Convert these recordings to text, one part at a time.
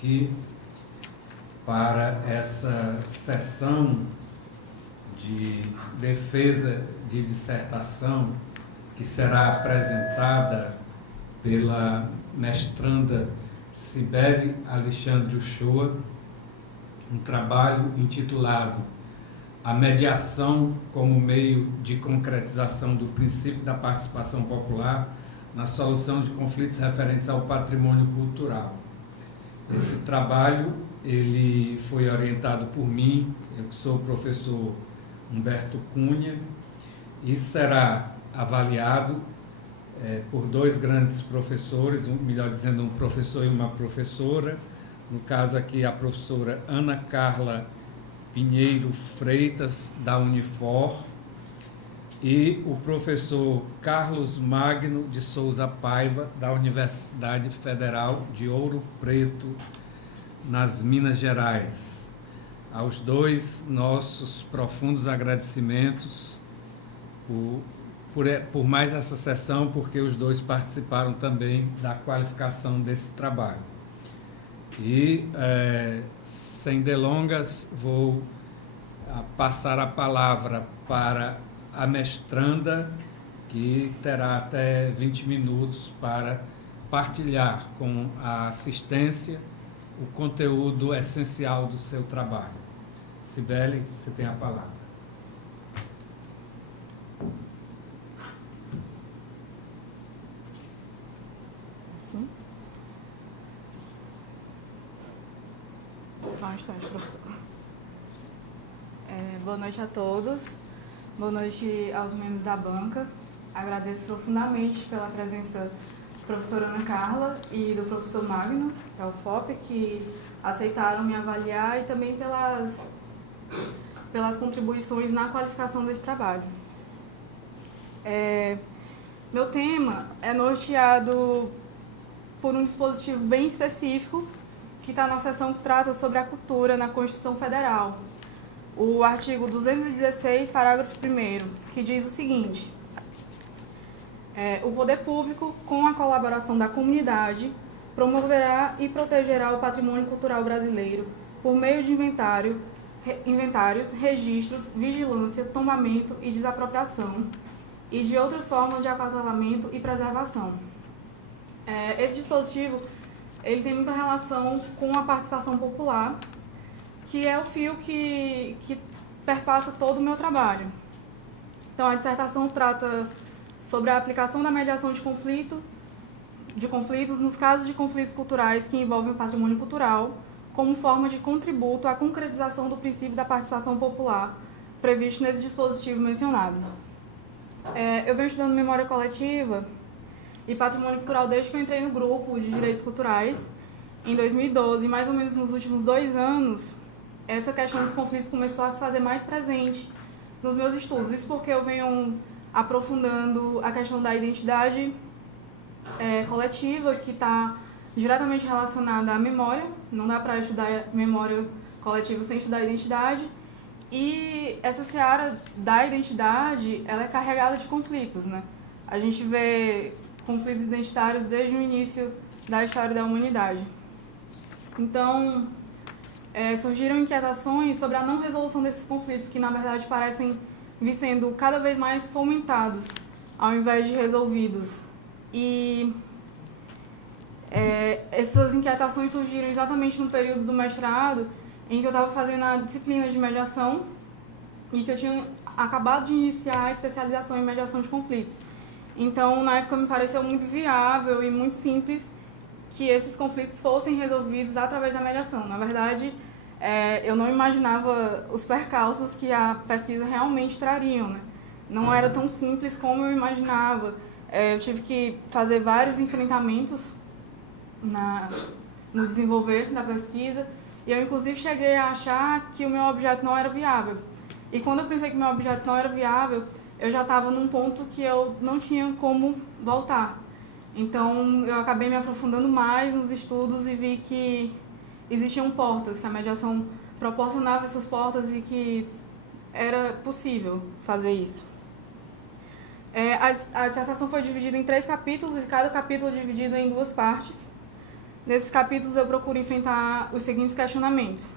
aqui para essa sessão de defesa de dissertação que será apresentada pela mestranda Cibele Alexandre Uchoa, um trabalho intitulado A Mediação como Meio de Concretização do Princípio da Participação Popular na Solução de Conflitos Referentes ao Patrimônio Cultural. Esse trabalho ele foi orientado por mim, eu que sou o professor Humberto Cunha, e será avaliado por dois grandes professores, melhor dizendo, um professor e uma professora. No caso aqui, a professora Ana Carla Pinheiro Freitas, da Unifor, e o professor Carlos Magno de Souza Paiva, da Universidade Federal de Ouro Preto, nas Minas Gerais. Aos dois, nossos profundos agradecimentos por mais essa sessão, porque os dois participaram também da qualificação desse trabalho. E, sem delongas, vou passar a palavra para a mestranda, que terá até 20 minutos para partilhar com a assistência o conteúdo essencial do seu trabalho. Cibele, você tem a palavra. Sim. Só um instante, professor. Boa noite a todos. Boa noite aos membros da banca. Agradeço profundamente pela presença da professora Ana Carla e do professor Magno, da UFOP, que aceitaram me avaliar, e também pelas contribuições na qualificação desse trabalho. Meu tema é norteado por um dispositivo bem específico que está na seção que trata sobre a cultura na Constituição Federal, o artigo 216, parágrafo 1º, que diz o seguinte: o poder público, com a colaboração da comunidade, promoverá e protegerá o patrimônio cultural brasileiro por meio de inventários, registros, vigilância, tombamento e desapropriação, e de outras formas de acautelamento e preservação. Esse dispositivo ele tem muita relação com a participação popular, que é o fio que perpassa todo o meu trabalho. Então, a dissertação trata sobre a aplicação da mediação de conflitos nos casos de conflitos culturais que envolvem o patrimônio cultural, como forma de contributo à concretização do princípio da participação popular previsto nesse dispositivo mencionado. Eu venho estudando memória coletiva e patrimônio cultural desde que eu entrei no grupo de direitos culturais, em 2012. Mais ou menos nos últimos 2 anos, essa questão dos conflitos começou a se fazer mais presente nos meus estudos. Isso porque eu venho aprofundando a questão da identidade coletiva, que está diretamente relacionada à memória. Não dá para estudar memória coletiva sem estudar a identidade. E essa seara da identidade, ela é carregada de conflitos, né? A gente vê conflitos identitários desde o início da história da humanidade. Então, surgiram inquietações sobre a não resolução desses conflitos, que na verdade parecem vir sendo cada vez mais fomentados, ao invés de resolvidos. E essas inquietações surgiram exatamente no período do mestrado, em que eu estava fazendo a disciplina de mediação e que eu tinha acabado de iniciar a especialização em mediação de conflitos. Então, na época, me pareceu muito viável e muito simples que esses conflitos fossem resolvidos através da mediação. Na verdade, eu não imaginava os percalços que a pesquisa realmente trariam, né? Não era tão simples como eu imaginava. Eu tive que fazer vários enfrentamentos no desenvolver da pesquisa, e eu, inclusive, cheguei a achar que o meu objeto não era viável. E quando eu pensei que o meu objeto não era viável, eu já estava num ponto que eu não tinha como voltar. Então, eu acabei me aprofundando mais nos estudos e vi que existiam portas, que a mediação proporcionava essas portas e que era possível fazer isso. A dissertação foi dividida em 3 capítulos, e cada capítulo dividido em 2 partes. Nesses capítulos eu procuro enfrentar os seguintes questionamentos.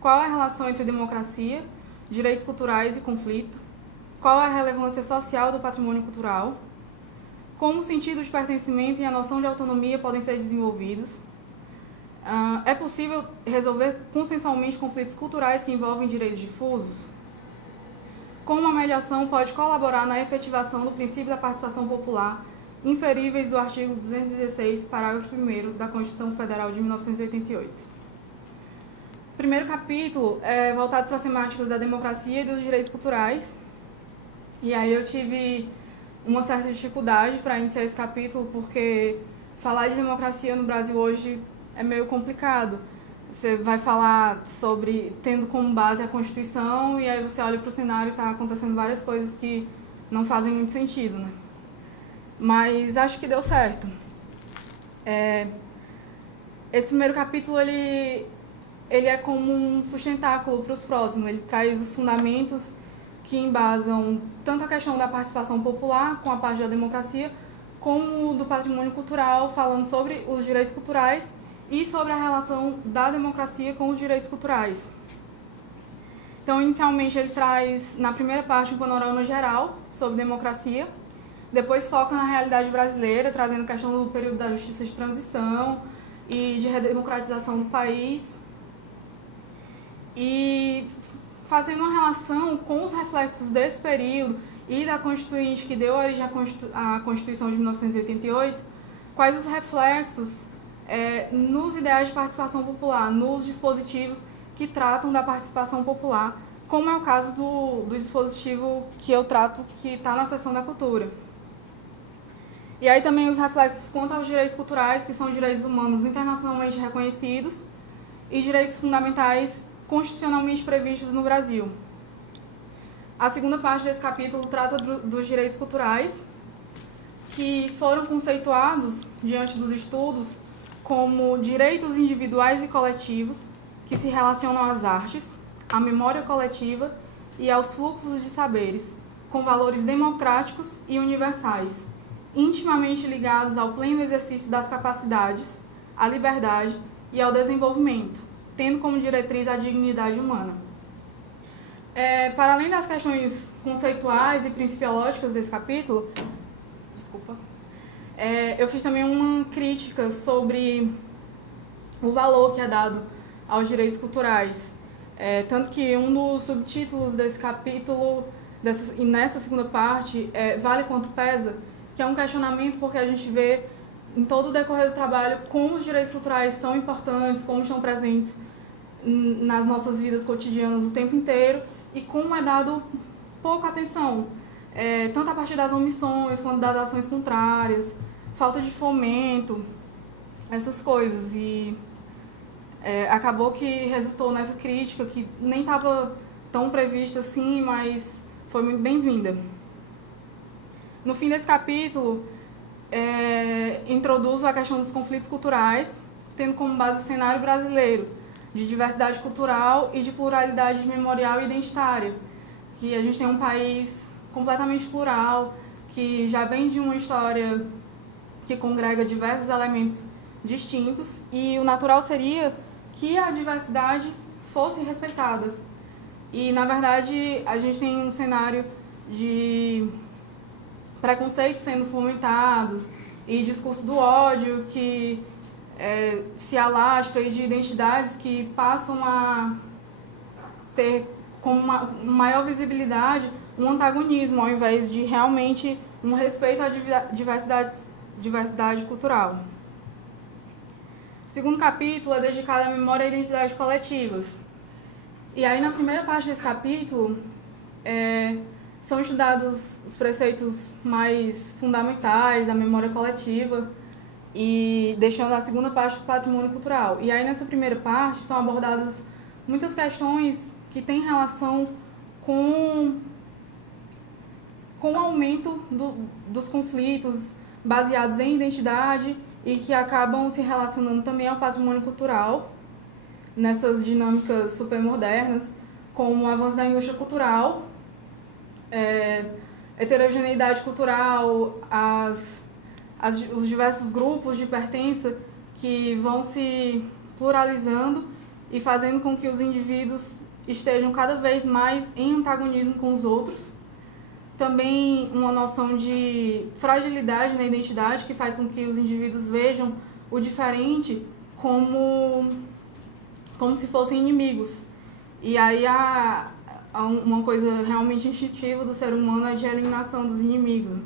Qual é a relação entre democracia, direitos culturais e conflito? Qual é a relevância social do patrimônio cultural? Como o sentido de pertencimento e a noção de autonomia podem ser desenvolvidos? É possível resolver consensualmente conflitos culturais que envolvem direitos difusos? Como a mediação pode colaborar na efetivação do princípio da participação popular, inferíveis do artigo 216, parágrafo 1º da Constituição Federal de 1988. O primeiro capítulo é voltado para as temáticas da democracia e dos direitos culturais. E aí eu tive uma certa dificuldade para iniciar esse capítulo, porque falar de democracia no Brasil hoje é meio complicado. Você vai falar sobre, tendo como base a Constituição, e aí você olha para o cenário e está acontecendo várias coisas que não fazem muito sentido, né? Mas acho que deu certo. Esse primeiro capítulo, ele é como um sustentáculo para os próximos. Ele traz os fundamentos que embasam tanto a questão da participação popular, com a parte da democracia, como do patrimônio cultural, falando sobre os direitos culturais e sobre a relação da democracia com os direitos culturais. Então, inicialmente, ele traz, na primeira parte, um panorama geral sobre democracia, depois foca na realidade brasileira, trazendo a questão do período da justiça de transição e de redemocratização do país, e fazendo uma relação com os reflexos desse período e da Constituinte que deu origem à Constituição de 1988, quais os reflexos nos ideais de participação popular, nos dispositivos que tratam da participação popular, como é o caso do dispositivo que eu trato, que está na seção da cultura. E aí também os reflexos quanto aos direitos culturais, que são direitos humanos internacionalmente reconhecidos e direitos fundamentais constitucionalmente previstos no Brasil. A segunda parte desse capítulo trata dos direitos culturais, que foram conceituados, diante dos estudos, como direitos individuais e coletivos que se relacionam às artes, à memória coletiva e aos fluxos de saberes, com valores democráticos e universais, intimamente ligados ao pleno exercício das capacidades, à liberdade e ao desenvolvimento, tendo como diretriz a dignidade humana. Para além das questões conceituais e principiológicas desse capítulo, eu fiz também uma crítica sobre o valor que é dado aos direitos culturais. Tanto que um dos subtítulos desse capítulo, e nessa segunda parte, Vale Quanto Pesa, que é um questionamento porque a gente vê em todo o decorrer do trabalho como os direitos culturais são importantes, como estão presentes nas nossas vidas cotidianas o tempo inteiro e como é dado pouca atenção, tanto a partir das omissões quanto das ações contrárias, falta de fomento, essas coisas. E acabou que resultou nessa crítica que nem estava tão prevista assim, mas foi muito bem-vinda. No fim desse capítulo, introduzo a questão dos conflitos culturais, tendo como base o cenário brasileiro, de diversidade cultural e de pluralidade memorial e identitária, que a gente tem um país completamente plural, que já vem de uma história que congrega diversos elementos distintos, e o natural seria que a diversidade fosse respeitada. E, na verdade, a gente tem um cenário de preconceitos sendo fomentados e discurso do ódio que se alastra, e de identidades que passam a ter como uma maior visibilidade um antagonismo, ao invés de realmente um respeito à diversidade cultural. O segundo capítulo é dedicado à memória e identidade coletivas. E aí, na primeira parte desse capítulo, são estudados os preceitos mais fundamentais da memória coletiva, e deixando a segunda parte do patrimônio cultural. E aí, nessa primeira parte, são abordadas muitas questões que têm relação com o aumento dos conflitos baseados em identidade e que acabam se relacionando também ao patrimônio cultural, nessas dinâmicas supermodernas, como o avanço da indústria cultural, heterogeneidade cultural, os diversos grupos de pertença que vão se pluralizando e fazendo com que os indivíduos estejam cada vez mais em antagonismo com os outros. Também uma noção de fragilidade na identidade, que faz com que os indivíduos vejam o diferente como se fossem inimigos. E aí uma coisa realmente instintiva do ser humano é de eliminação dos inimigos.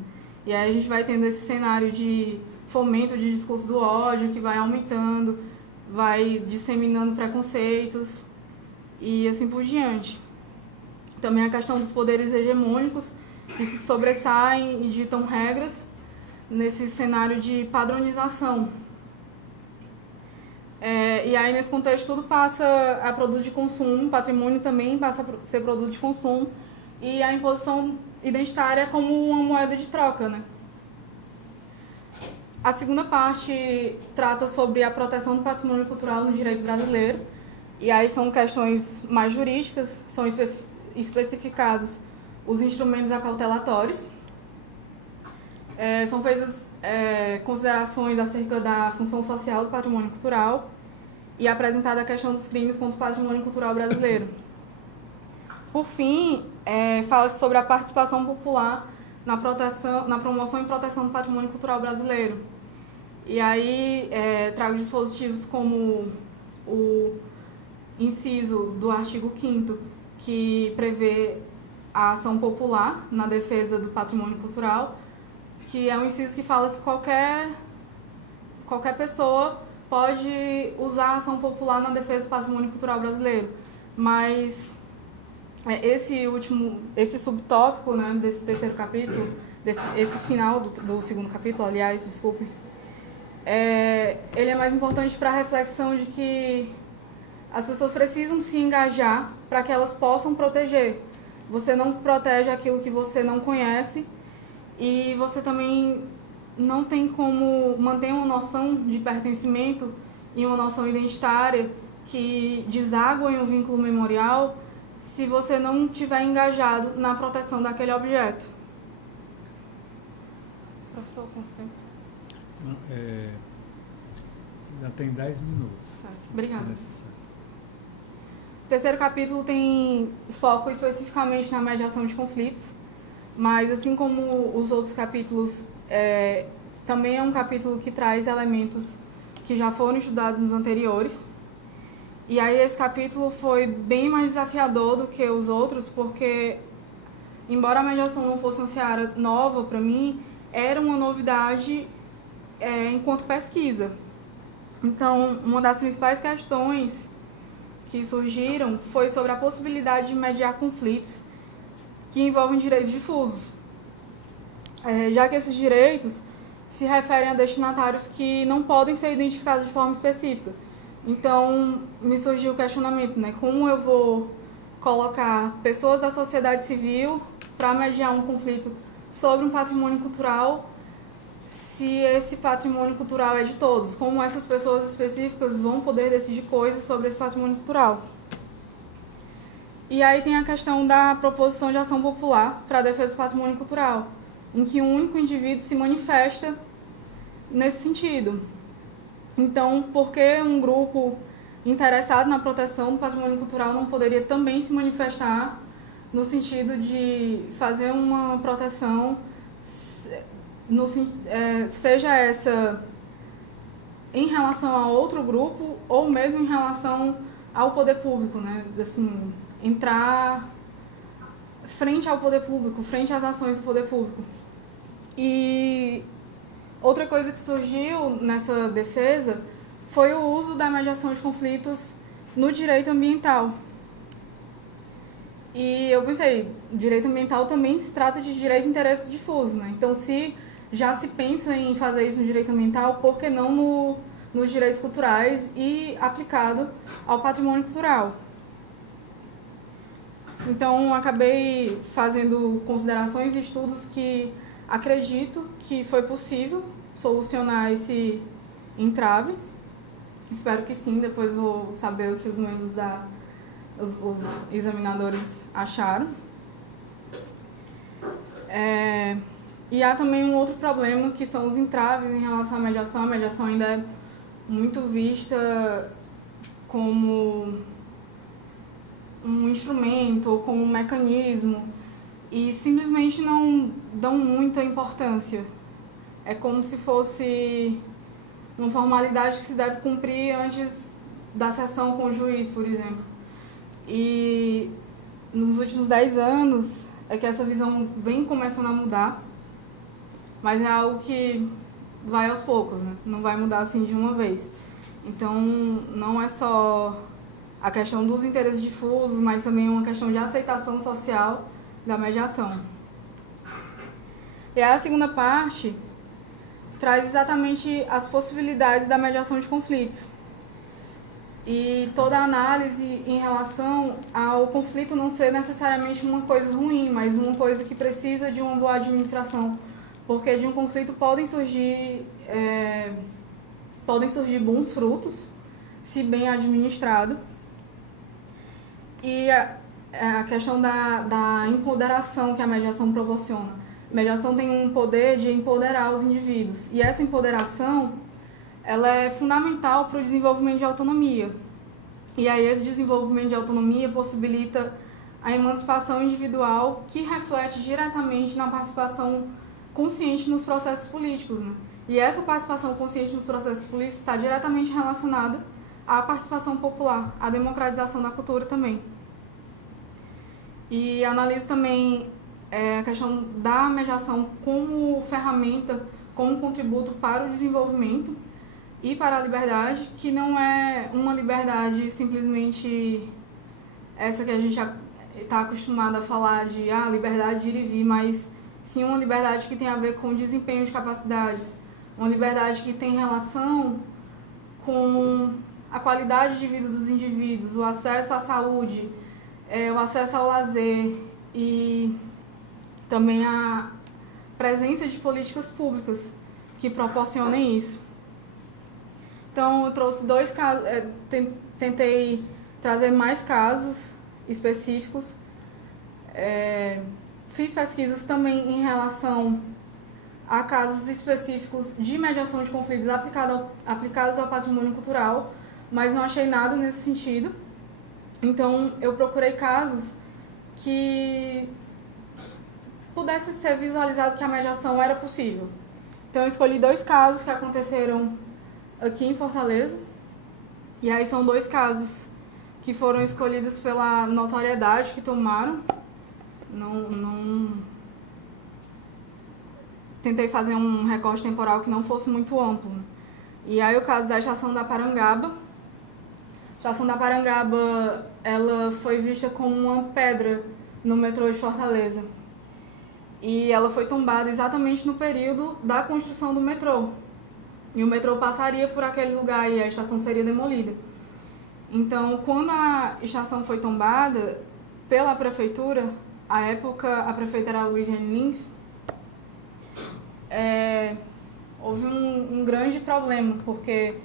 E aí a gente vai tendo esse cenário de fomento de discurso do ódio, que vai aumentando, vai disseminando preconceitos e assim por diante. Também a questão dos poderes hegemônicos, que se sobressaem e ditam regras nesse cenário de padronização. E aí, nesse contexto, tudo passa a produto de consumo, patrimônio também passa a ser produto de consumo, e a imposição identitária como uma moeda de troca, né? A segunda parte trata sobre a proteção do patrimônio cultural no direito brasileiro, e aí são questões mais jurídicas, são especificados os instrumentos acautelatórios, são feitas considerações acerca da função social do patrimônio cultural e apresentada a questão dos crimes contra o patrimônio cultural brasileiro. Por fim, fala-se sobre a participação popular na promoção e proteção do patrimônio cultural brasileiro. E aí trago dispositivos como o inciso do artigo 5º, que prevê a ação popular na defesa do patrimônio cultural, que é um inciso que fala que qualquer pessoa pode usar a ação popular na defesa do patrimônio cultural brasileiro. Mas esse subtópico, né, desse terceiro capítulo, esse final do segundo capítulo, aliás, desculpe, ele é mais importante para a reflexão de que as pessoas precisam se engajar para que elas possam proteger. Você não protege aquilo que você não conhece e você também não tem como manter uma noção de pertencimento e uma noção identitária que deságua em um vínculo memorial se você não estiver engajado na proteção daquele objeto. Professor, quanto tempo? Já tem 10 minutos. Obrigada. Se necessário. O terceiro capítulo tem foco especificamente na mediação de conflitos, mas assim como os outros capítulos, também é um capítulo que traz elementos que já foram estudados nos anteriores. E aí esse capítulo foi bem mais desafiador do que os outros, porque, embora a mediação não fosse uma seara nova para mim, era uma novidade enquanto pesquisa. Então, uma das principais questões que surgiram foi sobre a possibilidade de mediar conflitos que envolvem direitos difusos, já que esses direitos se referem a destinatários que não podem ser identificados de forma específica. Então, me surgiu o questionamento, né? Como eu vou colocar pessoas da sociedade civil para mediar um conflito sobre um patrimônio cultural se esse patrimônio cultural é de todos? Como essas pessoas específicas vão poder decidir coisas sobre esse patrimônio cultural? E aí tem a questão da proposição de ação popular para a defesa do patrimônio cultural, em que um único indivíduo se manifesta nesse sentido. Então, por que um grupo interessado na proteção do patrimônio cultural não poderia também se manifestar no sentido de fazer uma proteção, seja essa em relação a outro grupo ou mesmo em relação ao poder público, né? Assim, entrar frente ao poder público, frente às ações do poder público. E outra coisa que surgiu nessa defesa foi o uso da mediação de conflitos no direito ambiental. E eu pensei, direito ambiental também se trata de direito de interesse difuso, né? Então, se já se pensa em fazer isso no direito ambiental, por que não nos direitos culturais e aplicado ao patrimônio cultural? Então, acabei fazendo considerações e estudos que acredito que foi possível solucionar esse entrave. Espero que sim, depois vou saber o que os membros os examinadores acharam. E há também um outro problema, que são os entraves em relação à mediação. A mediação ainda é muito vista como um instrumento ou como um mecanismo e simplesmente não dão muita importância. É como se fosse uma formalidade que se deve cumprir antes da sessão com o juiz, por exemplo. E nos últimos 10 anos é que essa visão vem começando a mudar, mas é algo que vai aos poucos, né? Não vai mudar assim de uma vez. Então, não é só a questão dos interesses difusos, mas também uma questão de aceitação social da mediação. E a segunda parte traz exatamente as possibilidades da mediação de conflitos. E toda a análise em relação ao conflito não ser necessariamente uma coisa ruim, mas uma coisa que precisa de uma boa administração. Porque de um conflito podem surgir bons frutos, se bem administrado. E a questão da empoderação que a mediação proporciona. A mediação tem um poder de empoderar os indivíduos. E essa empoderação, ela é fundamental para o desenvolvimento de autonomia. E aí esse desenvolvimento de autonomia possibilita a emancipação individual que reflete diretamente na participação consciente nos processos políticos, né? E essa participação consciente nos processos políticos está diretamente relacionada à participação popular, à democratização da cultura também. E analiso também a questão da mediação como ferramenta, como contributo para o desenvolvimento e para a liberdade, que não é uma liberdade simplesmente essa que a gente está acostumado a falar de liberdade de ir e vir, mas sim uma liberdade que tem a ver com o desempenho de capacidades, uma liberdade que tem relação com a qualidade de vida dos indivíduos, o acesso à saúde, o acesso ao lazer e também a presença de políticas públicas que proporcionem isso. Então, eu trouxe 2 casos, tentei trazer mais casos específicos. Fiz pesquisas também em relação a casos específicos de mediação de conflitos aplicados ao patrimônio cultural, mas não achei nada nesse sentido. Então, eu procurei casos que pudesse ser visualizado que a mediação era possível. Então, eu escolhi 2 casos que aconteceram aqui em Fortaleza. E aí são 2 casos que foram escolhidos pela notoriedade que tomaram. Não tentei fazer um recorte temporal que não fosse muito amplo. E aí o caso da Estação da Parangaba. A Estação da Parangaba, ela foi vista como uma pedra no metrô de Fortaleza. E ela foi tombada exatamente no período da construção do metrô. E o metrô passaria por aquele lugar e a estação seria demolida. Então, quando a estação foi tombada pela prefeitura, à época a prefeita era a Luiziane Lins, houve um grande problema, porque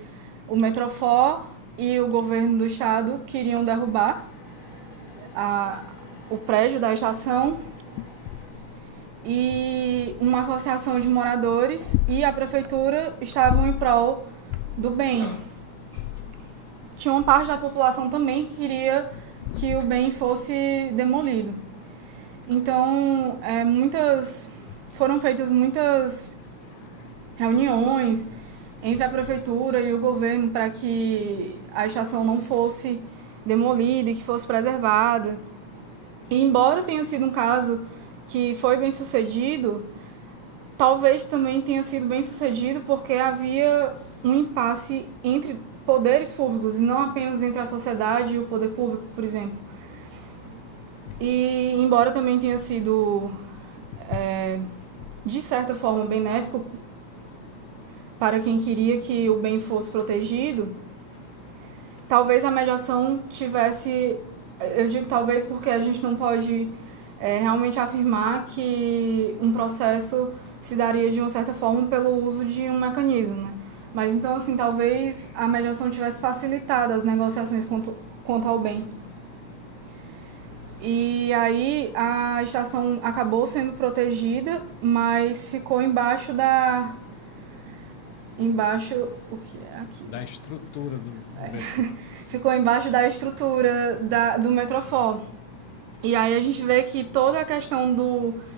o Metrofor e o governo do estado queriam derrubar o prédio da estação, e uma associação de moradores e a prefeitura estavam em prol do bem. Tinha uma parte da população também que queria que o bem fosse demolido. Então, foram feitas muitas reuniões entre a prefeitura e o governo para que a estação não fosse demolida e que fosse preservada. E embora tenha sido um caso que foi bem sucedido, talvez também tenha sido bem sucedido porque havia um impasse entre poderes públicos e não apenas entre a sociedade e o poder público, por exemplo. E embora também tenha sido, de certa forma, benéfico para quem queria que o bem fosse protegido, talvez a mediação tivesse, eu digo talvez porque a gente não pode realmente afirmar que um processo se daria de uma certa forma pelo uso de um mecanismo, né? Mas então, assim, talvez a mediação tivesse facilitado as negociações quanto ao bem. E aí a estação acabou sendo protegida, mas ficou embaixo embaixo, o que é aqui? Da estrutura do... Ficou embaixo da estrutura do Metrofó. E aí a gente vê que toda a questão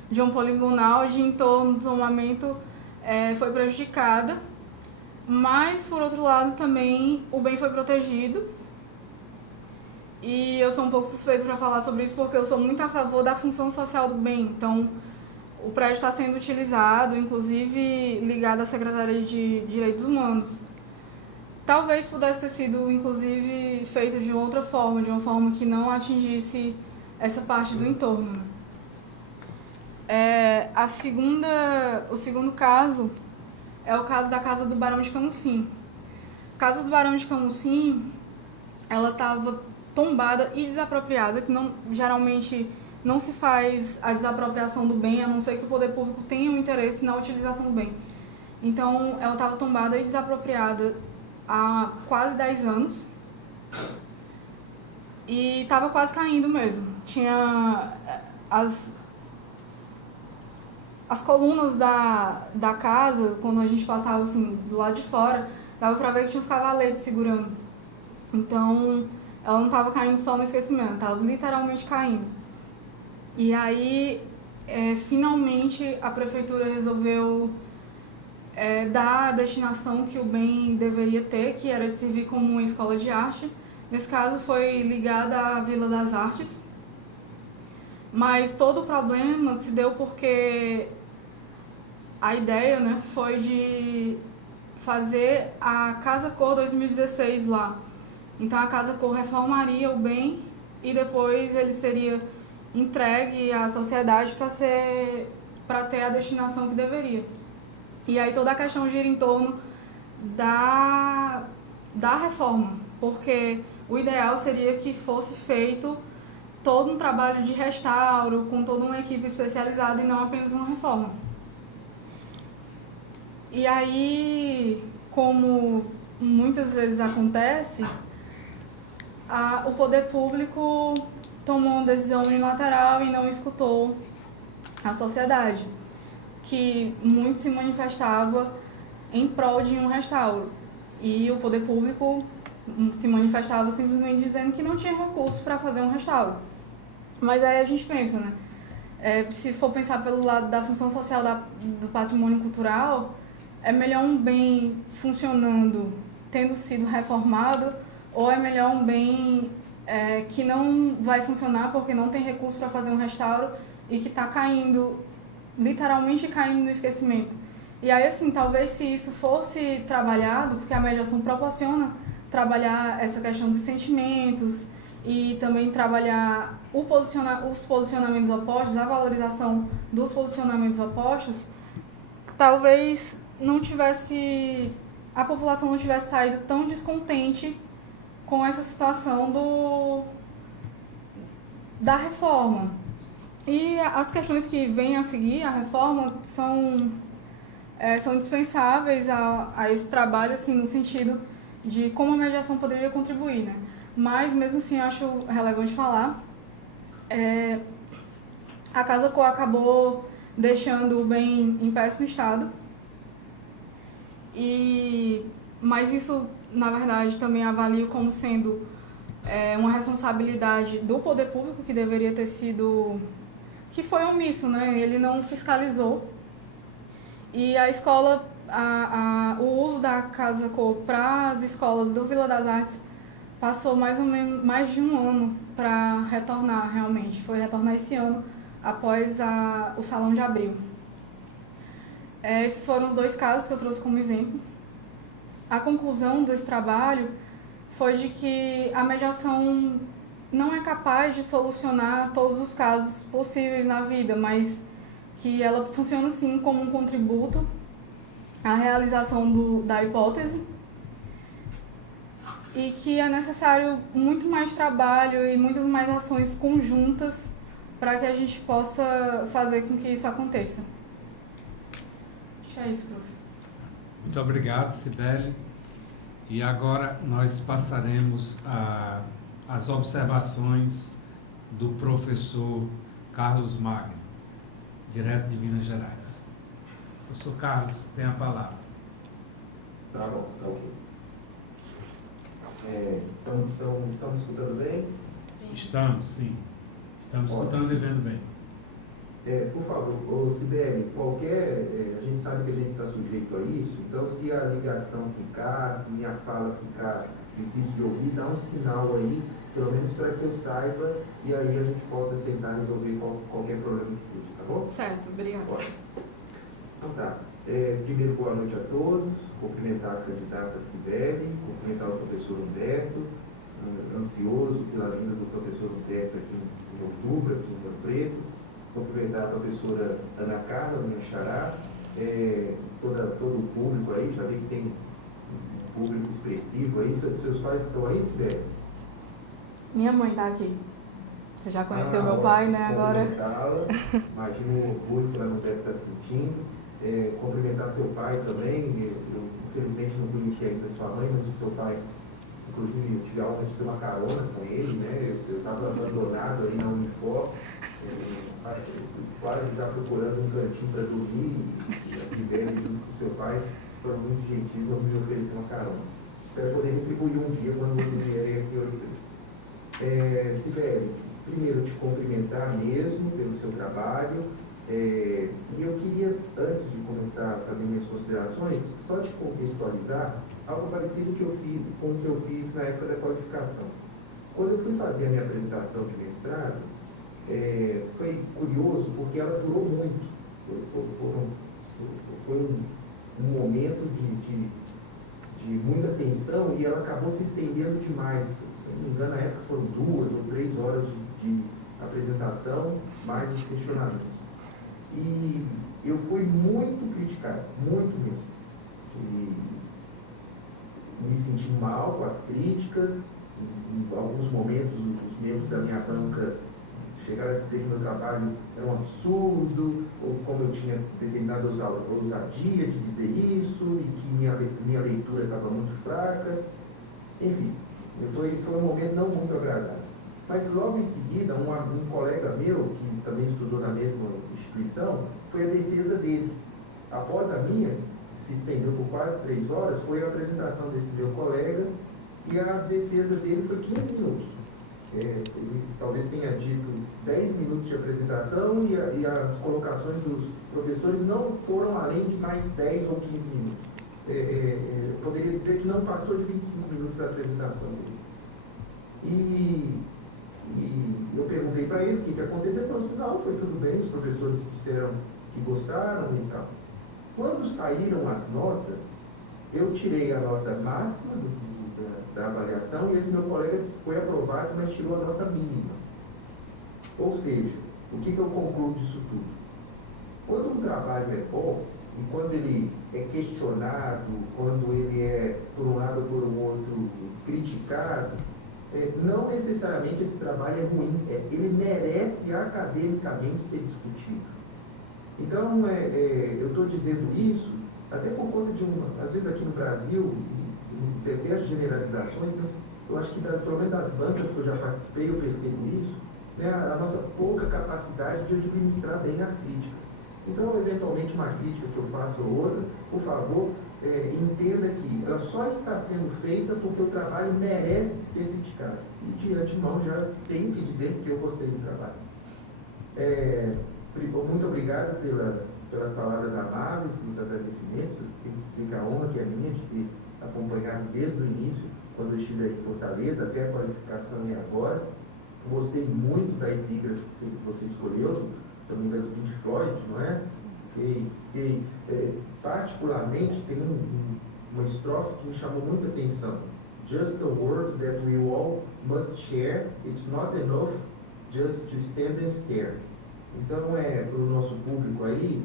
de um poligonal de entorno do tombamento foi prejudicada, mas, por outro lado, também o bem foi protegido. E eu sou um pouco suspeita para falar sobre isso porque eu sou muito a favor da função social do bem. Então, o prédio está sendo utilizado, inclusive ligado à Secretaria de Direitos Humanos. Talvez pudesse ter sido, inclusive, feito de outra forma, de uma forma que não atingisse essa parte do entorno. O segundo caso é o caso da Casa do Barão de Camusim. A Casa do Barão de Camusim, ela estava tombada e desapropriada, que geralmente não se faz a desapropriação do bem, a não ser que o poder público tenha um interesse na utilização do bem. Então, ela estava tombada e desapropriada há quase 10 anos e estava quase caindo mesmo. Tinha as colunas da casa, quando a gente passava assim do lado de fora, dava para ver que tinha uns cavaletes segurando. Então, ela não estava caindo só no esquecimento, estava literalmente caindo. E aí, finalmente, a prefeitura resolveu dar a destinação que o bem deveria ter, que era de servir como uma escola de arte. Nesse caso, foi ligada à Vila das Artes. Mas todo o problema se deu porque a ideia, foi de fazer a Casa Cor 2016 lá. Então, a Casa Cor reformaria o bem e depois ele seria entregue à sociedade para ter a destinação que deveria. E aí toda a questão gira em torno da reforma, porque o ideal seria que fosse feito todo um trabalho de restauro, com toda uma equipe especializada e não apenas uma reforma. E aí, como muitas vezes acontece, o poder público tomou uma decisão unilateral e não escutou a sociedade, que muito se manifestava em prol de um restauro. E o poder público se manifestava simplesmente dizendo que não tinha recurso para fazer um restauro. Mas aí a gente pensa, se for pensar pelo lado da função social do patrimônio cultural, é melhor um bem funcionando, tendo sido reformado, ou é melhor um bem que não vai funcionar porque não tem recurso para fazer um restauro e que está caindo, literalmente caindo no esquecimento. E aí, assim, talvez se isso fosse trabalhado, porque a mediação proporciona trabalhar essa questão dos sentimentos e também trabalhar os posicionamentos opostos, a valorização dos posicionamentos opostos, talvez a população não tivesse saído tão descontente com essa situação da reforma. E as questões que vêm a seguir a reforma são dispensáveis a esse trabalho, assim, no sentido de como a mediação poderia contribuir, Mas, mesmo assim, eu acho relevante falar. A Casa Cor acabou deixando o bem em péssimo estado. Mas isso, na verdade, também avalio como sendo uma responsabilidade do poder público, que deveria ter sido... que foi omisso, Ele não fiscalizou. E a escola, o uso da Casa Cor para as escolas do Vila das Artes passou mais ou menos mais de um ano para retornar realmente. Foi retornar esse ano, após o Salão de Abril. Esses foram os dois casos que eu trouxe como exemplo. A conclusão desse trabalho foi de que a mediação não é capaz de solucionar todos os casos possíveis na vida, mas que ela funciona sim como um contributo à realização da hipótese e que é necessário muito mais trabalho e muitas mais ações conjuntas para que a gente possa fazer com que isso aconteça. Acho que é isso, prof. Muito obrigado, Cibele. E agora nós passaremos às observações do professor Carlos Magno, direto de Minas Gerais. Professor Carlos, tem a palavra. Tá bom, tá ok. Então, estamos escutando bem? Sim. Estamos, sim. Estamos escutando e vendo bem. Por favor, Sibeli, a gente sabe que a gente está sujeito a isso, então se a ligação ficar, se minha fala ficar difícil de ouvir, dá um sinal aí, pelo menos para que eu saiba, e aí a gente possa tentar resolver qualquer problema que seja, tá bom? Certo, obrigada. Pode. Então tá. Primeiro, boa noite a todos, cumprimentar a candidata Sibeli, cumprimentar o professor Humberto, ansioso pela vinda do professor Humberto aqui em outubro, aqui em Rio Preto, cumprimentar a professora Ana Carla, minha xará, todo o público aí, já vi que tem um público expressivo aí. Seus pais estão aí, Sibeli? Minha mãe está aqui. Você já conheceu meu pai, né, agora? Imagina o orgulho que ela não deve estar sentindo. Cumprimentar seu pai também. Eu, infelizmente, não conhecia ainda sua mãe, mas o seu pai, inclusive, eu tive a honra de ter uma carona com ele, né? Eu estava abandonado aí na Unifor, quase já procurando um cantinho para dormir, e a Sibeli, junto com seu pai, foram muito gentis ao me oferecer uma carona. Espero poder retribuir um dia quando vocês vierem aqui hoje. Sibeli, primeiro te cumprimentar mesmo pelo seu trabalho. E eu queria, antes de começar a fazer minhas considerações, só te contextualizar algo parecido com o que eu fiz na época da qualificação. Quando eu fui fazer a minha apresentação de mestrado, foi curioso porque ela durou muito. Foi um momento de muita tensão e ela acabou se estendendo demais. Se não me engano, na época foram 2 ou 3 horas de apresentação, mais os questionamentos. E eu fui muito criticado, muito mesmo. E me senti mal com as críticas. Em alguns momentos, os membros da minha banca chegaram a dizer que meu trabalho era um absurdo, ou como eu tinha determinada ousadia de dizer isso, e que minha leitura estava muito fraca. Enfim, foi um momento não muito agradável. Mas logo em seguida, um colega meu, que também estudou na mesma instituição, foi a defesa dele. Após a minha, se estendeu por quase 3 horas, foi a apresentação desse meu colega, e a defesa dele foi 15 minutos. Ele talvez tenha dito 10 minutos de apresentação e as colocações dos professores não foram além de mais 10 ou 15 minutos. Eu poderia dizer que não passou de 25 minutos a apresentação dele. E eu perguntei para ele o que aconteceu. Ele falou assim: não, foi tudo bem, os professores disseram que gostaram e tal. Quando saíram as notas, eu tirei a nota máxima da avaliação e esse meu colega foi aprovado, mas tirou a nota mínima. Ou seja, o que eu concluo disso tudo? Quando um trabalho é bom, e quando ele é questionado, quando ele é, por um lado ou por um outro, criticado, não necessariamente esse trabalho é ruim, ele merece academicamente ser discutido. Então, eu estou dizendo isso até por conta de às vezes aqui no Brasil, deteste generalizações, mas eu acho que pelo menos das bancas que eu já participei, eu percebo isso, né, a nossa pouca capacidade de administrar bem as críticas. Então, eventualmente, uma crítica que eu faço ou outra, por favor, entenda que ela só está sendo feita porque o trabalho merece ser criticado. E de antemão já tenho que dizer que eu gostei do trabalho. Muito obrigado pelas palavras amáveis, pelos agradecimentos. Eu tenho que dizer que a honra que é minha de ter acompanhado desde o início, quando eu estive aí em Fortaleza, até a qualificação e agora. Gostei muito da epígrafe que você escolheu, se eu não me engano, do Pink Floyd, não é? Particularmente, tem uma estrofe que me chamou muita atenção. Just a word that we all must share, it's not enough just to stand and stare. Então, para o nosso público aí,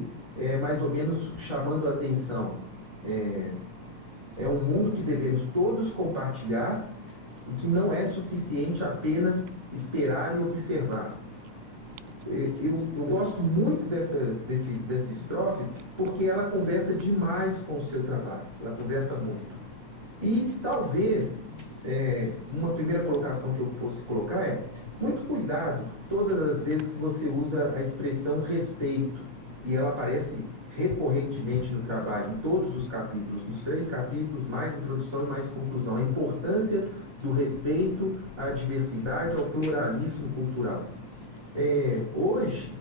mais ou menos chamando a atenção. É um mundo que devemos todos compartilhar e que não é suficiente apenas esperar e observar. Eu gosto muito dessa estrofe porque ela conversa demais com o seu trabalho, ela conversa muito. E talvez, uma primeira colocação que eu fosse colocar muito cuidado todas as vezes que você usa a expressão respeito, e ela aparece recorrentemente no trabalho, em todos os capítulos, nos 3 capítulos, mais introdução e mais conclusão, a importância do respeito à diversidade, ao pluralismo cultural. Hoje,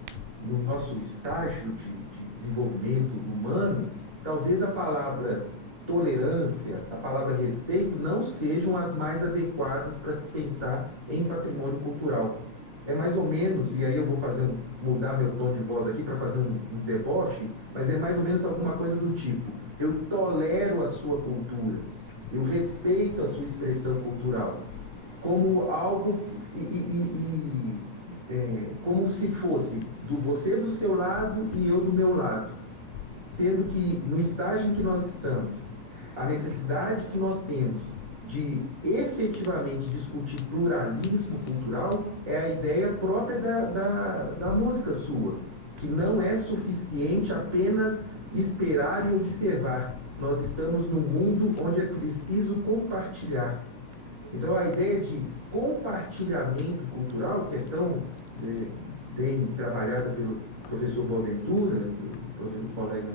no nosso estágio de desenvolvimento humano, talvez a palavra tolerância, a palavra respeito não sejam as mais adequadas para se pensar em patrimônio cultural. É mais ou menos, e aí eu vou mudar meu tom de voz aqui para fazer um deboche, mas é mais ou menos alguma coisa do tipo: eu tolero a sua cultura, eu respeito a sua expressão cultural, como algo, como se fosse você do seu lado e eu do meu lado. Sendo que no estágio em que nós estamos, a necessidade que nós temos de efetivamente discutir pluralismo cultural é a ideia própria da música sua, que não é suficiente apenas esperar e observar. Nós estamos num mundo onde é preciso compartilhar. Então, a ideia de compartilhamento cultural, que é tão bem trabalhada pelo professor Boaventura, professor colega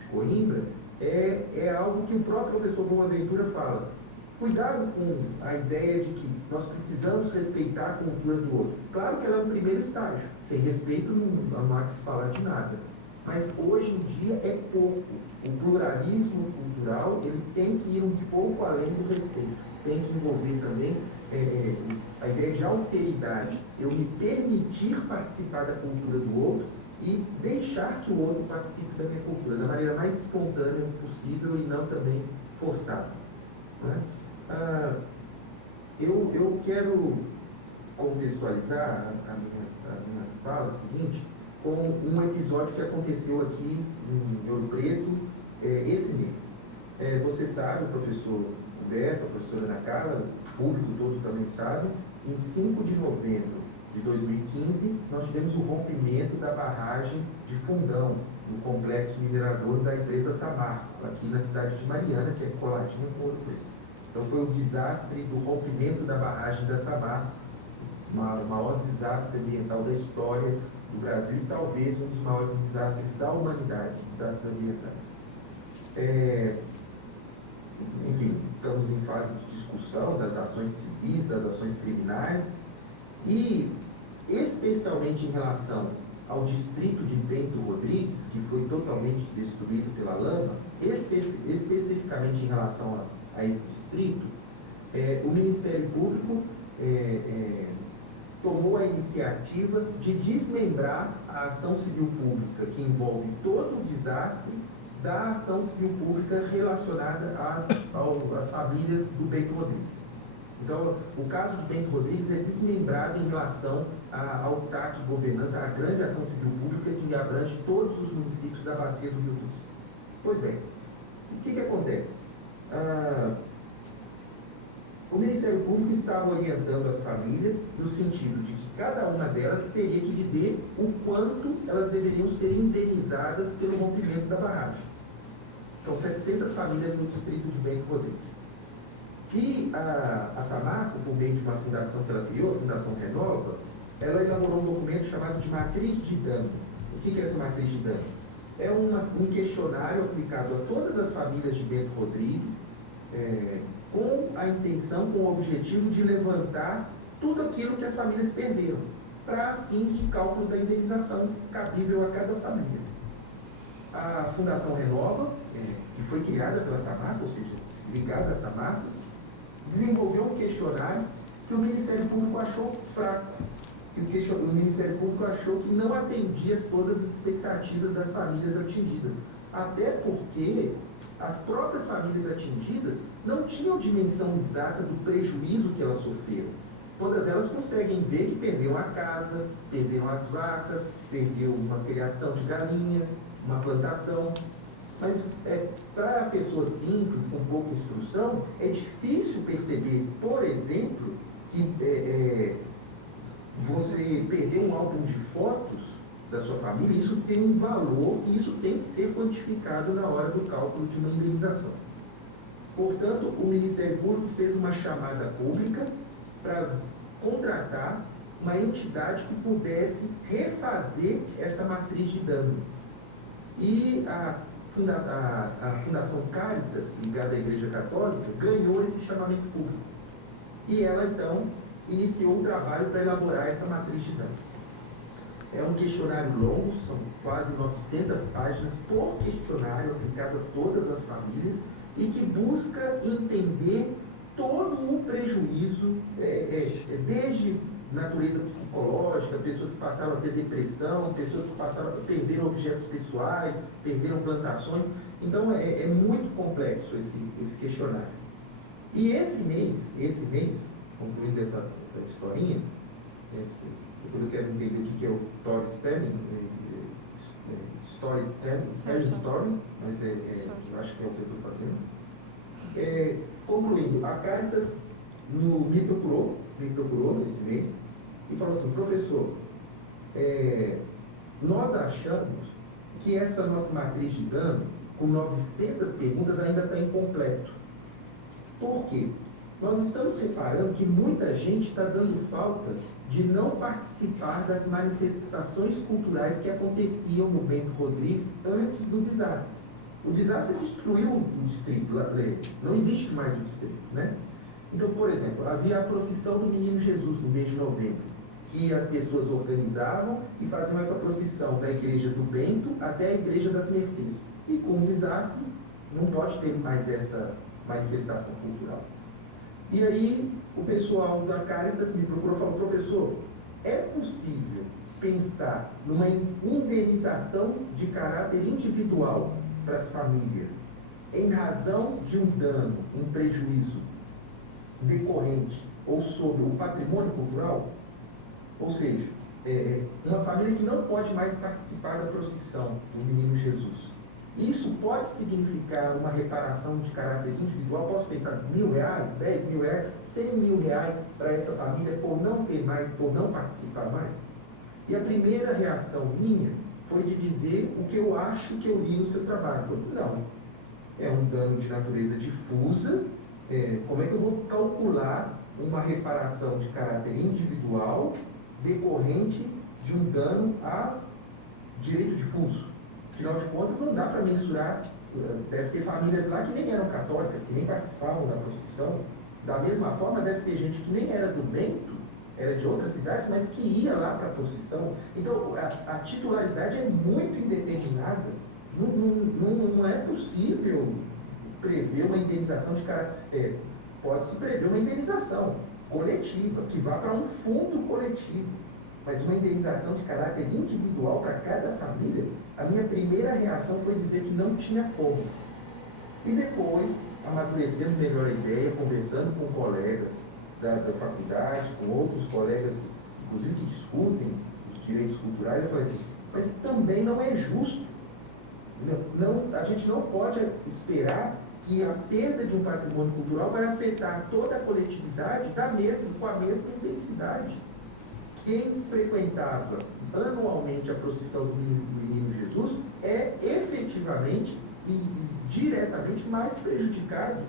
de Coimbra, é algo que o próprio professor Boaventura fala. Cuidado com a ideia de que nós precisamos respeitar a cultura do outro. Claro que ela é um primeiro estágio. Sem respeito não há que se falar de nada. Mas hoje em dia é pouco. O pluralismo cultural ele tem que ir um pouco além do respeito. Tem que envolver também a ideia de alteridade. Eu me permitir participar da cultura do outro e deixar que o outro participe da minha cultura, da maneira mais espontânea possível e não também forçada. Né? Eu quero contextualizar a minha fala seguinte com um episódio que aconteceu aqui em Ouro Preto esse mês. Você sabe, o professor Humberto, a professora Ana Carla, o público todo também sabe, em 5 de novembro de 2015, nós tivemos o rompimento da barragem de Fundão, no complexo minerador da empresa Samarco, aqui na cidade de Mariana, que é coladinha com Ouro Preto. Então foi o desastre do rompimento da barragem da Samarco, o maior desastre ambiental da história do Brasil e talvez um dos maiores desastres da humanidade, desastres ambientais. Enfim, estamos em fase de discussão das ações civis, das ações criminais, e especialmente em relação ao distrito de Bento Rodrigues, que foi totalmente destruído pela lama, especificamente em relação a esse distrito, o Ministério Público tomou a iniciativa de desmembrar a ação civil pública, que envolve todo o desastre da ação civil pública relacionada às famílias do Bento Rodrigues. Então, o caso de Bento Rodrigues é desmembrado em relação ao TAC Governança, a grande ação civil pública que abrange todos os municípios da bacia do Rio Doce. Pois bem, o que acontece? O Ministério Público estava orientando as famílias no sentido de que cada uma delas teria que dizer o quanto elas deveriam ser indenizadas pelo rompimento da barragem. São 700 famílias no distrito de Bento Rodrigues. E a Samarco, por meio de uma fundação que ela criou, a Fundação Renova, ela elaborou um documento chamado de Matriz de Dano. O que é essa Matriz de Dano? É um questionário aplicado a todas as famílias de Bento Rodrigues, com a intenção, com o objetivo de levantar tudo aquilo que as famílias perderam, para fins de cálculo da indenização cabível a cada família. A Fundação Renova, que foi criada pela Samarco, ou seja, ligada à Samarco, desenvolveu um questionário que o Ministério Público achou fraco. O Ministério Público achou que não atendia todas as expectativas das famílias atingidas. Até porque as próprias famílias atingidas não tinham dimensão exata do prejuízo que elas sofreram. Todas elas conseguem ver que perderam a casa, perderam as vacas, perdeu uma criação de galinhas, uma plantação. Mas para pessoas simples, com pouca instrução, é difícil perceber, por exemplo, que você perder um álbum de fotos da sua família, isso tem um valor e isso tem que ser quantificado na hora do cálculo de uma indenização. Portanto, o Ministério Público fez uma chamada pública para contratar uma entidade que pudesse refazer essa matriz de dano. E a Fundação Caritas, ligada à Igreja Católica, ganhou esse chamamento público. E ela, então, iniciou o trabalho para elaborar essa matriz de danos. É um questionário longo, são quase 900 páginas por questionário, aplicado a todas as famílias, e que busca entender todo o prejuízo, desde natureza psicológica, pessoas que passaram a ter depressão, pessoas que perderam objetos pessoais, perderam plantações. Então, é muito complexo esse questionário. E esse mês, concluindo essa historinha, depois eu quero entender o que é o storytelling, story, mas eu acho que é o que eu estou fazendo. Concluindo, a Caritas me procurou nesse mês e falou assim: professor, nós achamos que essa nossa matriz de dano, com 900 perguntas, ainda está incompleto. Por quê? Nós estamos reparando que muita gente está dando falta de não participar das manifestações culturais que aconteciam no Bento Rodrigues antes do desastre. O desastre destruiu o distrito, não existe mais o distrito, né? Então, por exemplo, havia a procissão do Menino Jesus no mês de novembro, que as pessoas organizavam e faziam essa procissão da igreja do Bento até a igreja das Mercês. E com o desastre, não pode ter mais essa manifestação cultural. E aí, o pessoal da Caritas me procurou e falou: professor, é possível pensar numa indenização de caráter individual para as famílias, em razão de um dano, um prejuízo decorrente ou sobre o patrimônio cultural? Ou seja, uma família que não pode mais participar da procissão do Menino Jesus. Isso pode significar uma reparação de caráter individual? Posso pensar R$1.000, R$10.000, R$100.000 para essa família por não ter mais, por não participar mais? E a primeira reação minha foi de dizer o que eu acho que eu li no seu trabalho. Não, é um dano de natureza difusa. Como é que eu vou calcular uma reparação de caráter individual decorrente de um dano a direito difuso? Afinal de contas, não dá para mensurar. Deve ter famílias lá que nem eram católicas, que nem participavam da procissão. Da mesma forma, deve ter gente que nem era do Bento, era de outras cidades, mas que ia lá para a procissão. Então, a titularidade é muito indeterminada. Não é possível prever uma indenização de caráter. Pode-se prever uma indenização coletiva, que vá para um fundo coletivo. Mas uma indenização de caráter individual para cada família, a minha primeira reação foi dizer que não tinha como. E depois, amadurecendo melhor a ideia, conversando com colegas da faculdade, com outros colegas, inclusive que discutem os direitos culturais, eu falei assim: mas também não é justo. A gente não pode esperar que a perda de um patrimônio cultural vai afetar toda a coletividade com a mesma intensidade. Quem frequentava anualmente a procissão do Menino Jesus é efetivamente e diretamente mais prejudicado.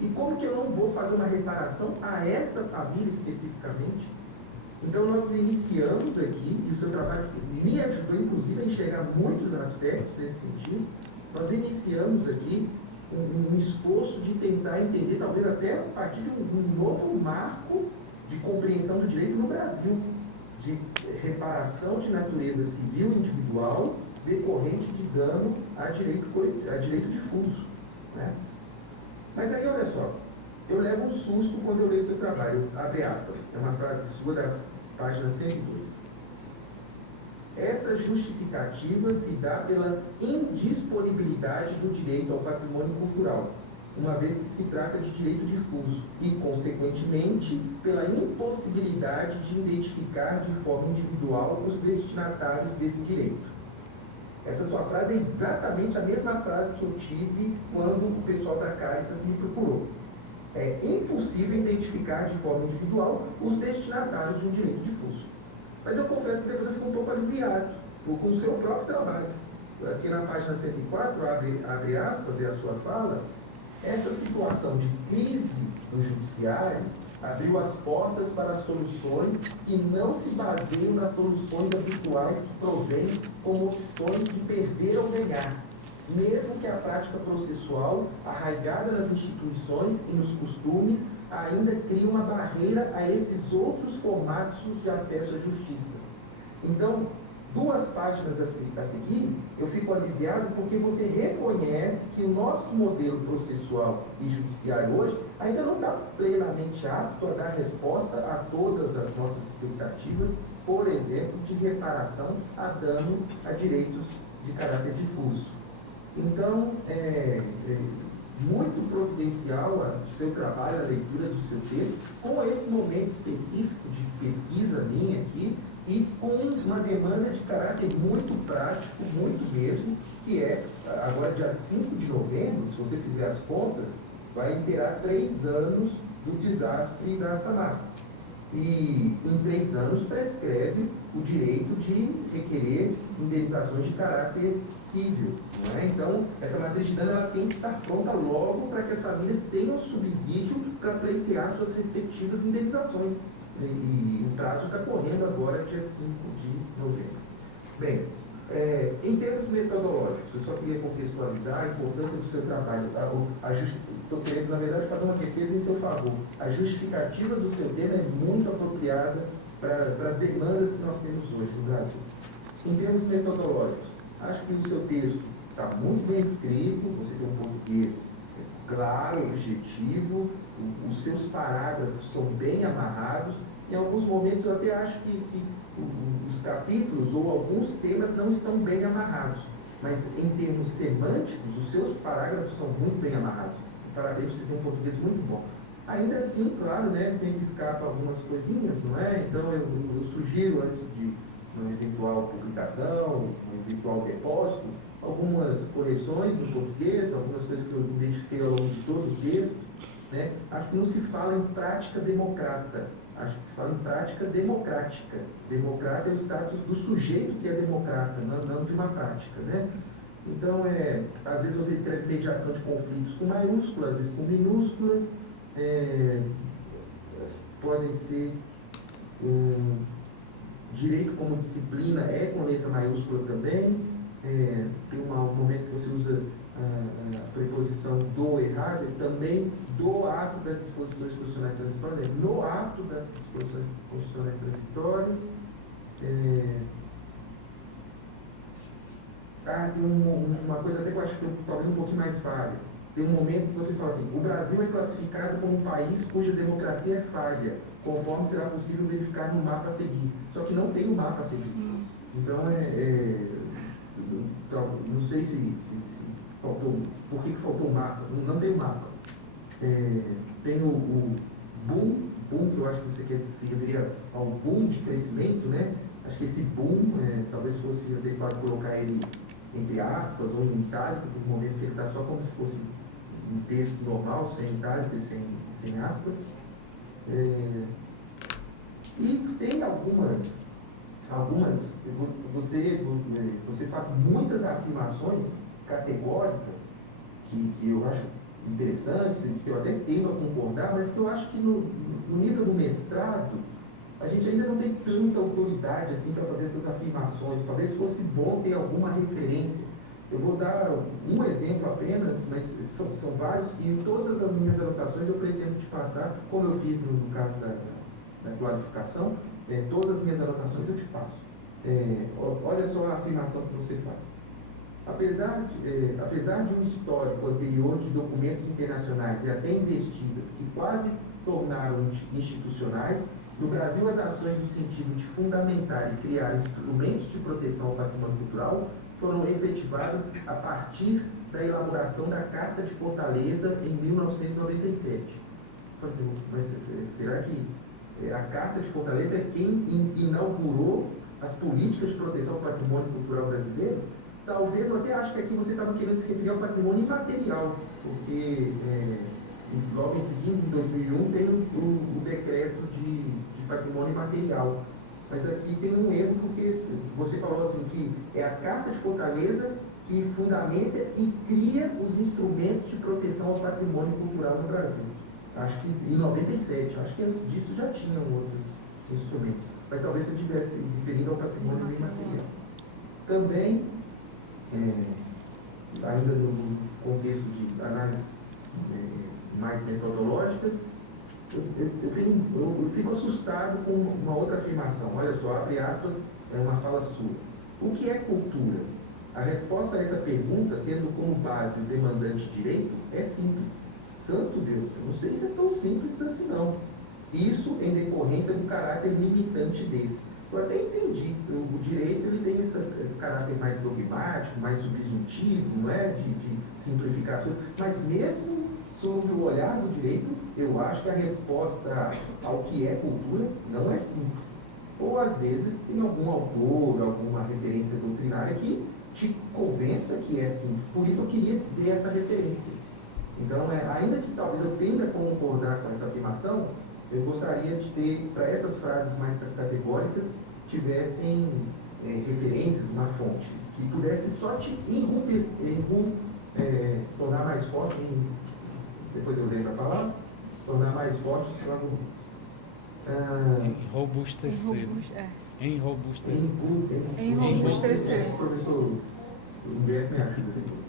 E como que eu não vou fazer uma reparação a essa família especificamente? Então nós iniciamos aqui, e o seu trabalho me ajudou inclusive a enxergar muitos aspectos nesse sentido, nós iniciamos aqui um esforço de tentar entender, talvez até a partir de um novo marco de compreensão do direito no Brasil, de reparação de natureza civil individual decorrente de dano a direito difuso, né? Mas aí, olha só, eu levo um susto quando eu leio seu trabalho, abre aspas, é uma frase sua da página 102. Essa justificativa se dá pela indisponibilidade do direito ao patrimônio cultural, uma vez que se trata de direito difuso, e, consequentemente, pela impossibilidade de identificar de forma individual os destinatários desse direito. Essa sua frase é exatamente a mesma frase que eu tive quando o pessoal da Caritas me procurou. É impossível identificar de forma individual os destinatários de um direito difuso. Mas eu confesso que depois eu fico um pouco aliviado com o seu próprio trabalho. Aqui na página 104, abre aspas, é a sua fala, essa situação de crise no judiciário abriu as portas para soluções que não se baseiam nas soluções habituais que provêm como opções de perder ou ganhar, mesmo que a prática processual, arraigada nas instituições e nos costumes, ainda crie uma barreira a esses outros formatos de acesso à justiça. Então, 2 páginas a seguir, eu fico aliviado porque você reconhece que o nosso modelo processual e judiciário hoje ainda não está plenamente apto a dar resposta a todas as nossas expectativas, por exemplo, de reparação a dano a direitos de caráter difuso. Então, muito providencial o seu trabalho, a leitura do seu texto, com esse momento específico de pesquisa minha aqui, e com uma demanda de caráter muito prático, muito mesmo, que é, agora dia 5 de novembro, se você fizer as contas, vai inteirar 3 anos do desastre da Samarco. E em 3 anos prescreve o direito de requerer indenizações de caráter civil. Não é? Então, essa matriz de dano ela tem que estar pronta logo para que as famílias tenham subsídio para pleitear suas respectivas indenizações. E o prazo está correndo agora, dia 5 de novembro. Bem, em termos metodológicos, eu só queria contextualizar a importância do seu trabalho. Estou querendo, na verdade, fazer uma defesa em seu favor. A justificativa do seu tema é muito apropriada para as demandas que nós temos hoje no Brasil. Em termos metodológicos, acho que o seu texto está muito bem escrito, você tem um português claro, objetivo, os seus parágrafos são bem amarrados. Em alguns momentos eu até acho que os capítulos ou alguns temas não estão bem amarrados, mas em termos semânticos, os seus parágrafos são muito bem amarrados. Parabéns, você tem um português muito bom. Ainda assim, claro, né, sempre escapa algumas coisinhas, não é? Então eu sugiro, antes de uma eventual publicação, um eventual depósito, algumas correções no português, algumas coisas que eu identifiquei ao longo de todo o texto, né? Acho que não se fala em prática democrata, acho que se fala em prática democrática. Democrata é o status do sujeito que é democrata, não de uma prática, né? Então, às vezes você escreve mediação de conflitos com maiúsculas, às vezes com minúsculas, podem ser direito como disciplina, com letra maiúscula também. Tem um momento que você usa a preposição do errado, e também do ato das disposições constitucionais transitórias, no ato das disposições constitucionais transitórias. Tem uma coisa até que eu acho que talvez um pouquinho mais falha. Tem um momento que você fala assim: o Brasil é classificado como um país cuja democracia é falha, conforme será possível verificar no mapa a seguir. Só que não tem um mapa a seguir. Sim. Então, não sei se faltou, por que faltou um mapa? Não tem um mapa. Tem o boom, que eu acho que você se referia ao boom de crescimento, né? Acho que esse boom, talvez fosse adequado colocar ele entre aspas ou em itálico, no momento que ele está só como se fosse um texto normal, sem itálico e sem aspas. E tem algumas você faz muitas afirmações categóricas que eu acho interessantes, que eu até tendo a concordar, mas que eu acho que no nível do mestrado a gente ainda não tem tanta autoridade assim para fazer essas afirmações. Talvez fosse bom ter alguma referência. Eu vou dar um exemplo apenas, mas são vários, e em todas as minhas anotações eu pretendo te passar, como eu fiz no caso da clarificação, todas as minhas anotações eu te passo. Olha só a afirmação que você faz. Apesar de um histórico anterior de documentos internacionais e até investidas que quase tornaram institucionais, no Brasil as ações no sentido de fundamentar e criar instrumentos de proteção ao patrimônio cultural foram efetivadas a partir da elaboração da Carta de Fortaleza em 1997. Mas será que a Carta de Fortaleza é quem inaugurou as políticas de proteção ao patrimônio cultural brasileiro? Talvez, eu até acho que aqui você estava querendo se referir ao patrimônio imaterial, porque logo em seguida, em 2001, tem o decreto de patrimônio imaterial. Mas aqui tem um erro, porque você falou assim que é a Carta de Fortaleza que fundamenta e cria os instrumentos de proteção ao patrimônio cultural no Brasil. acho que em 97, acho que antes disso já tinham outros instrumentos, mas talvez se tivesse referido ao patrimônio imaterial. Também, ainda no contexto de análise mais metodológicas, eu fico assustado com uma outra afirmação. Olha só, abre aspas, é uma fala sua. O que é cultura? A resposta a essa pergunta, tendo como base o demandante direito, é simples. Santo Deus, eu não sei se é tão simples assim não. Isso em decorrência do caráter limitante desse. Eu até entendi, o direito ele tem esse caráter mais dogmático, mais subjuntivo, não é? De simplificação, mas mesmo sob o olhar do direito, eu acho que a resposta ao que é cultura não é simples. Ou às vezes tem algum autor, alguma referência doutrinária que te convença que é simples. Por isso eu queria ver essa referência. Então, ainda que talvez eu tenda a concordar com essa afirmação, eu gostaria de ter, para essas frases mais categóricas, tivessem referências, uma fonte, que pudesse só te tornar mais forte, depois eu leio a palavra, tornar mais forte o seu argumento. Enrobustecer. Enrobustecer. Enrobustecer. O professor Humberto me ajuda depois.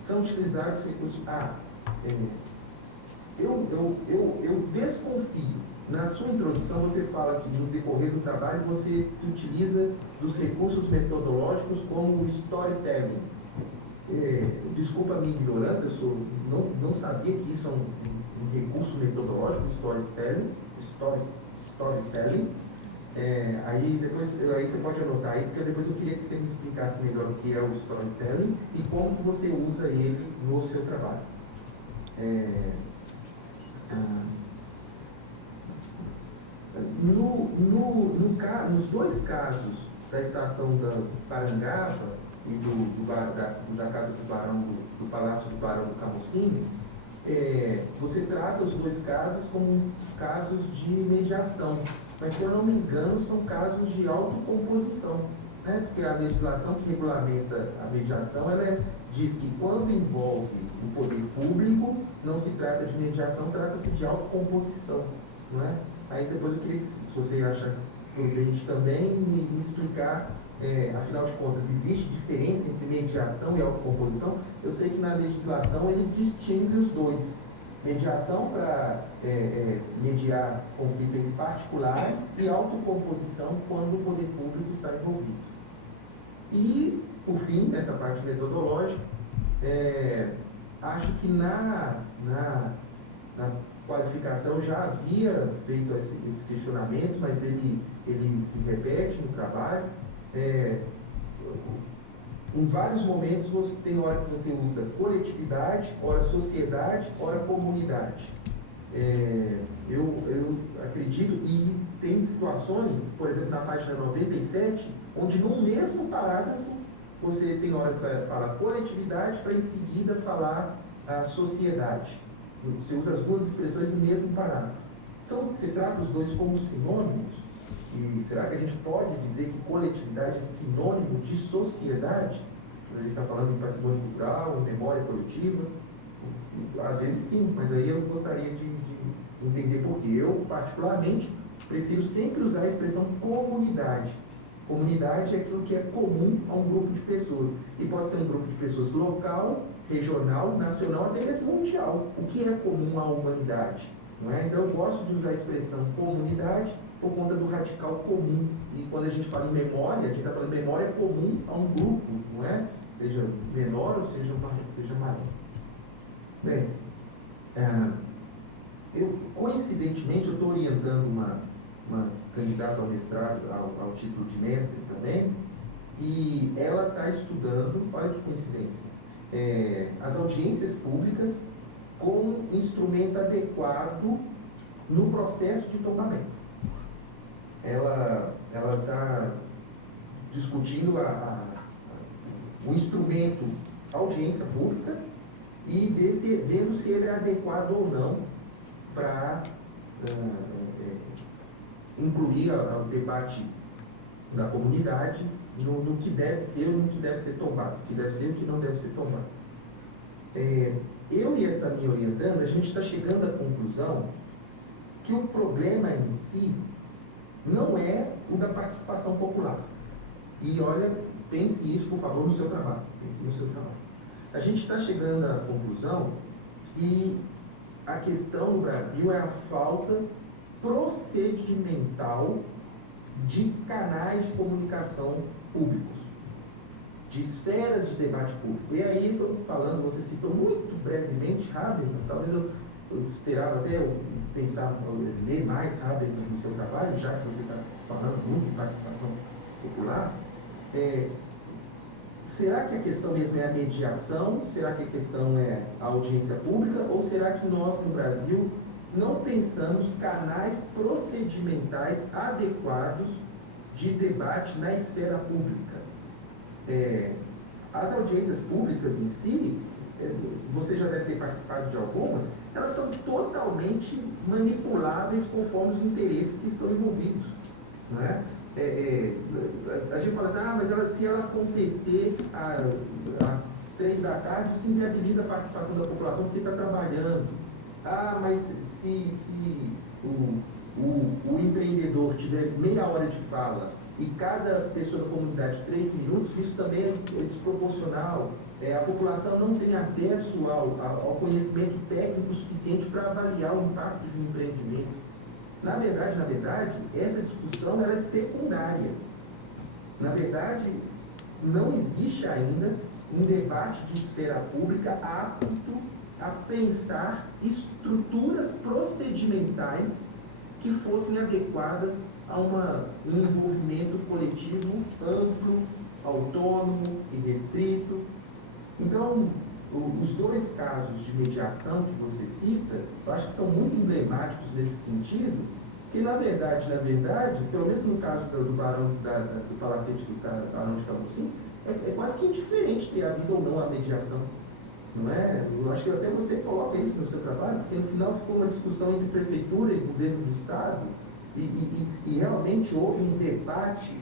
São utilizados recursos. Eu desconfio. Na sua introdução, você fala que no decorrer do trabalho você se utiliza dos recursos metodológicos como o storytelling. Desculpa a minha ignorância, eu não sabia que isso é um recurso metodológico, storytelling. Aí você pode anotar aí, porque depois eu queria que você me explicasse melhor o que é o storytelling e como que você usa ele no seu trabalho. Nos dois casos da estação da Parangaba e da Casa do Barão, do Palácio do Barão do Camocine, você trata os dois casos como casos de mediação, mas se eu não me engano são casos de autocomposição, né? Porque a legislação que regulamenta a mediação, diz que quando envolve o poder público, não se trata de mediação, trata-se de autocomposição, não é? Aí depois eu queria que, se você acha prudente também, me explicar, afinal de contas, existe diferença entre mediação e autocomposição? Eu sei que na legislação ele distingue os dois. Mediação para mediar conflito entre particulares e autocomposição quando o poder público está envolvido. E, por fim, nessa parte metodológica, acho que na qualificação eu já havia feito esse questionamento, mas ele se repete no trabalho. Em vários momentos você tem hora que você usa coletividade, hora sociedade, hora comunidade. Eu acredito, e tem situações, por exemplo, na página 97, onde no mesmo parágrafo você tem hora que fala coletividade para em seguida falar a sociedade. Você usa as duas expressões no mesmo parágrafo. Você trata os dois como sinônimos? E será que a gente pode dizer que coletividade é sinônimo de sociedade? A gente está falando em patrimônio cultural, em memória coletiva. Às vezes sim, mas aí eu gostaria de entender por quê. Eu, particularmente, prefiro sempre usar a expressão comunidade. Comunidade é aquilo que é comum a um grupo de pessoas. E pode ser um grupo de pessoas local, regional, nacional, até mesmo mundial. O que é comum à humanidade? Não é? Então eu gosto de usar a expressão comunidade por conta do radical comum. E quando a gente fala em memória, a gente está falando de memória comum a um grupo, não é? Seja menor ou seja maior. Bem, coincidentemente, eu estou orientando uma candidata ao mestrado, ao título de mestre também, e ela está estudando, olha que coincidência, as audiências públicas como instrumento adequado no processo de tombamento. Ela está discutindo o instrumento audiência pública e vendo se ele é adequado ou não para incluir o debate da comunidade no que deve ser ou no que deve ser tombado, o que deve ser e o que não deve ser tombado. Eu e essa minha orientanda, a gente está chegando à conclusão que o problema em si não é o da participação popular. E olha, pense isso, por favor, no seu trabalho. Pense no seu trabalho. A gente está chegando à conclusão que a questão no Brasil é a falta procedimental de canais de comunicação públicos, de esferas de debate público. E aí, estou falando, você citou muito brevemente Habermas, talvez eu esperava até pensar, ler mais Habermas no seu trabalho, já que você está falando muito de participação popular. Será que a questão mesmo é a mediação? Será que a questão é a audiência pública? Ou será que nós, no Brasil, não pensamos canais procedimentais adequados de debate na esfera pública? As audiências públicas em si, você já deve ter participado de algumas, elas são totalmente manipuláveis conforme os interesses que estão envolvidos, não é? A gente fala assim, mas se ela acontecer às 3 da tarde, isso inviabiliza a participação da população porque está trabalhando. Mas se o empreendedor tiver meia hora de fala e cada pessoa da comunidade 3 minutos, isso também é desproporcional. A população não tem acesso ao conhecimento técnico suficiente para avaliar o impacto de um empreendimento. Na verdade, essa discussão ela é secundária. Na verdade, não existe ainda um debate de esfera pública apto a pensar estruturas procedimentais que fossem adequadas a um envolvimento coletivo amplo, autônomo e restrito. Então, os 2 casos de mediação que você cita, eu acho que são muito emblemáticos nesse sentido, que na verdade, pelo menos no caso do Palacete do Barão de Camusim, é quase que indiferente ter havido ou não a mediação. Não é? Eu acho que até você coloca isso no seu trabalho, porque no final ficou uma discussão entre prefeitura e governo do Estado, e realmente houve um debate,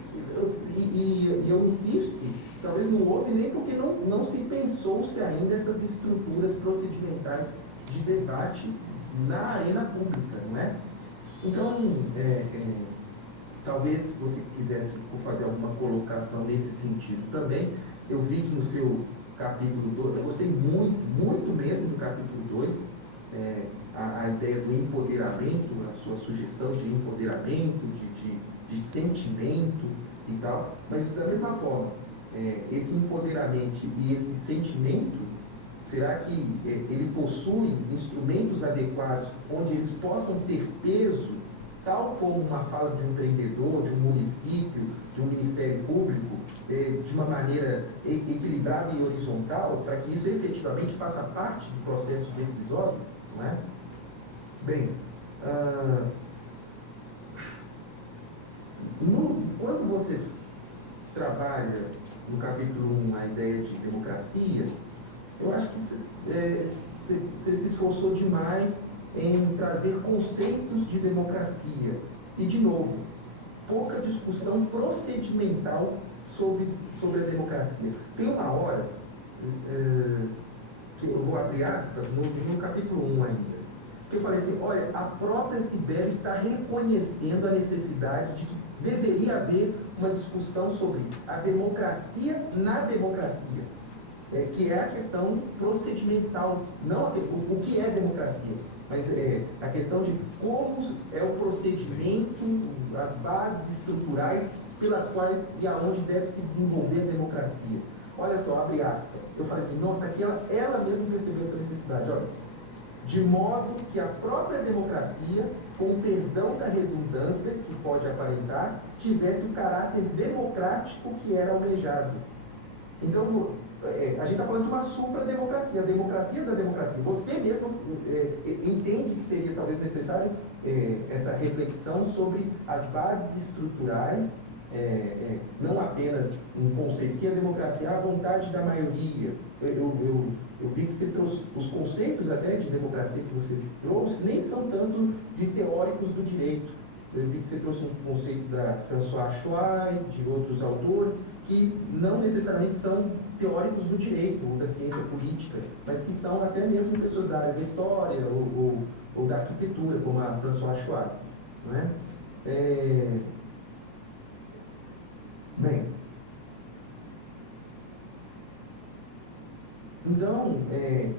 e eu insisto, talvez não houve nem porque não se pensou-se ainda essas estruturas procedimentais de debate na arena pública, não é? Então, talvez você quisesse fazer alguma colocação nesse sentido também. Eu vi que no seu capítulo 2, eu gostei muito, muito mesmo do capítulo 2, a ideia do empoderamento, a sua sugestão de empoderamento, de sentimento e tal, mas da mesma forma, esse empoderamento e esse sentimento, será que ele possui instrumentos adequados onde eles possam ter peso, tal como uma fala de um empreendedor, de um município, de um ministério público, de uma maneira equilibrada e horizontal, para que isso efetivamente faça parte do processo decisório, não é? Bem, quando você trabalha no capítulo 1 a ideia de democracia, eu acho que você se esforçou demais em trazer conceitos de democracia. E, de novo, pouca discussão procedimental sobre a democracia. Tem uma hora, que eu vou abrir aspas, no capítulo 1 ainda, que eu falei assim, olha, a própria Cibele está reconhecendo a necessidade de que deveria haver uma discussão sobre a democracia na democracia. Que é a questão procedimental, não o que é democracia, mas a questão de como é o procedimento, as bases estruturais pelas quais e aonde deve se desenvolver a democracia. Olha só, abre aspas. Eu falei assim, nossa, aqui ela mesma percebeu essa necessidade. Olha, de modo que a própria democracia, com perdão da redundância que pode aparentar, tivesse o caráter democrático que era almejado. Então, a gente está falando de uma supra-democracia, a democracia da democracia. Você mesmo entende que seria talvez necessário essa reflexão sobre as bases estruturais, não apenas um conceito, que a democracia é a vontade da maioria. Eu vi que você trouxe os conceitos até de democracia que você trouxe, nem são tanto de teóricos do direito. eu vi que você trouxe um conceito da François Chouat, de outros autores, que não necessariamente são teóricos do direito ou da ciência política, mas que são até mesmo pessoas da área da história ou da arquitetura, como a François Chouat. Não é? Bem, então,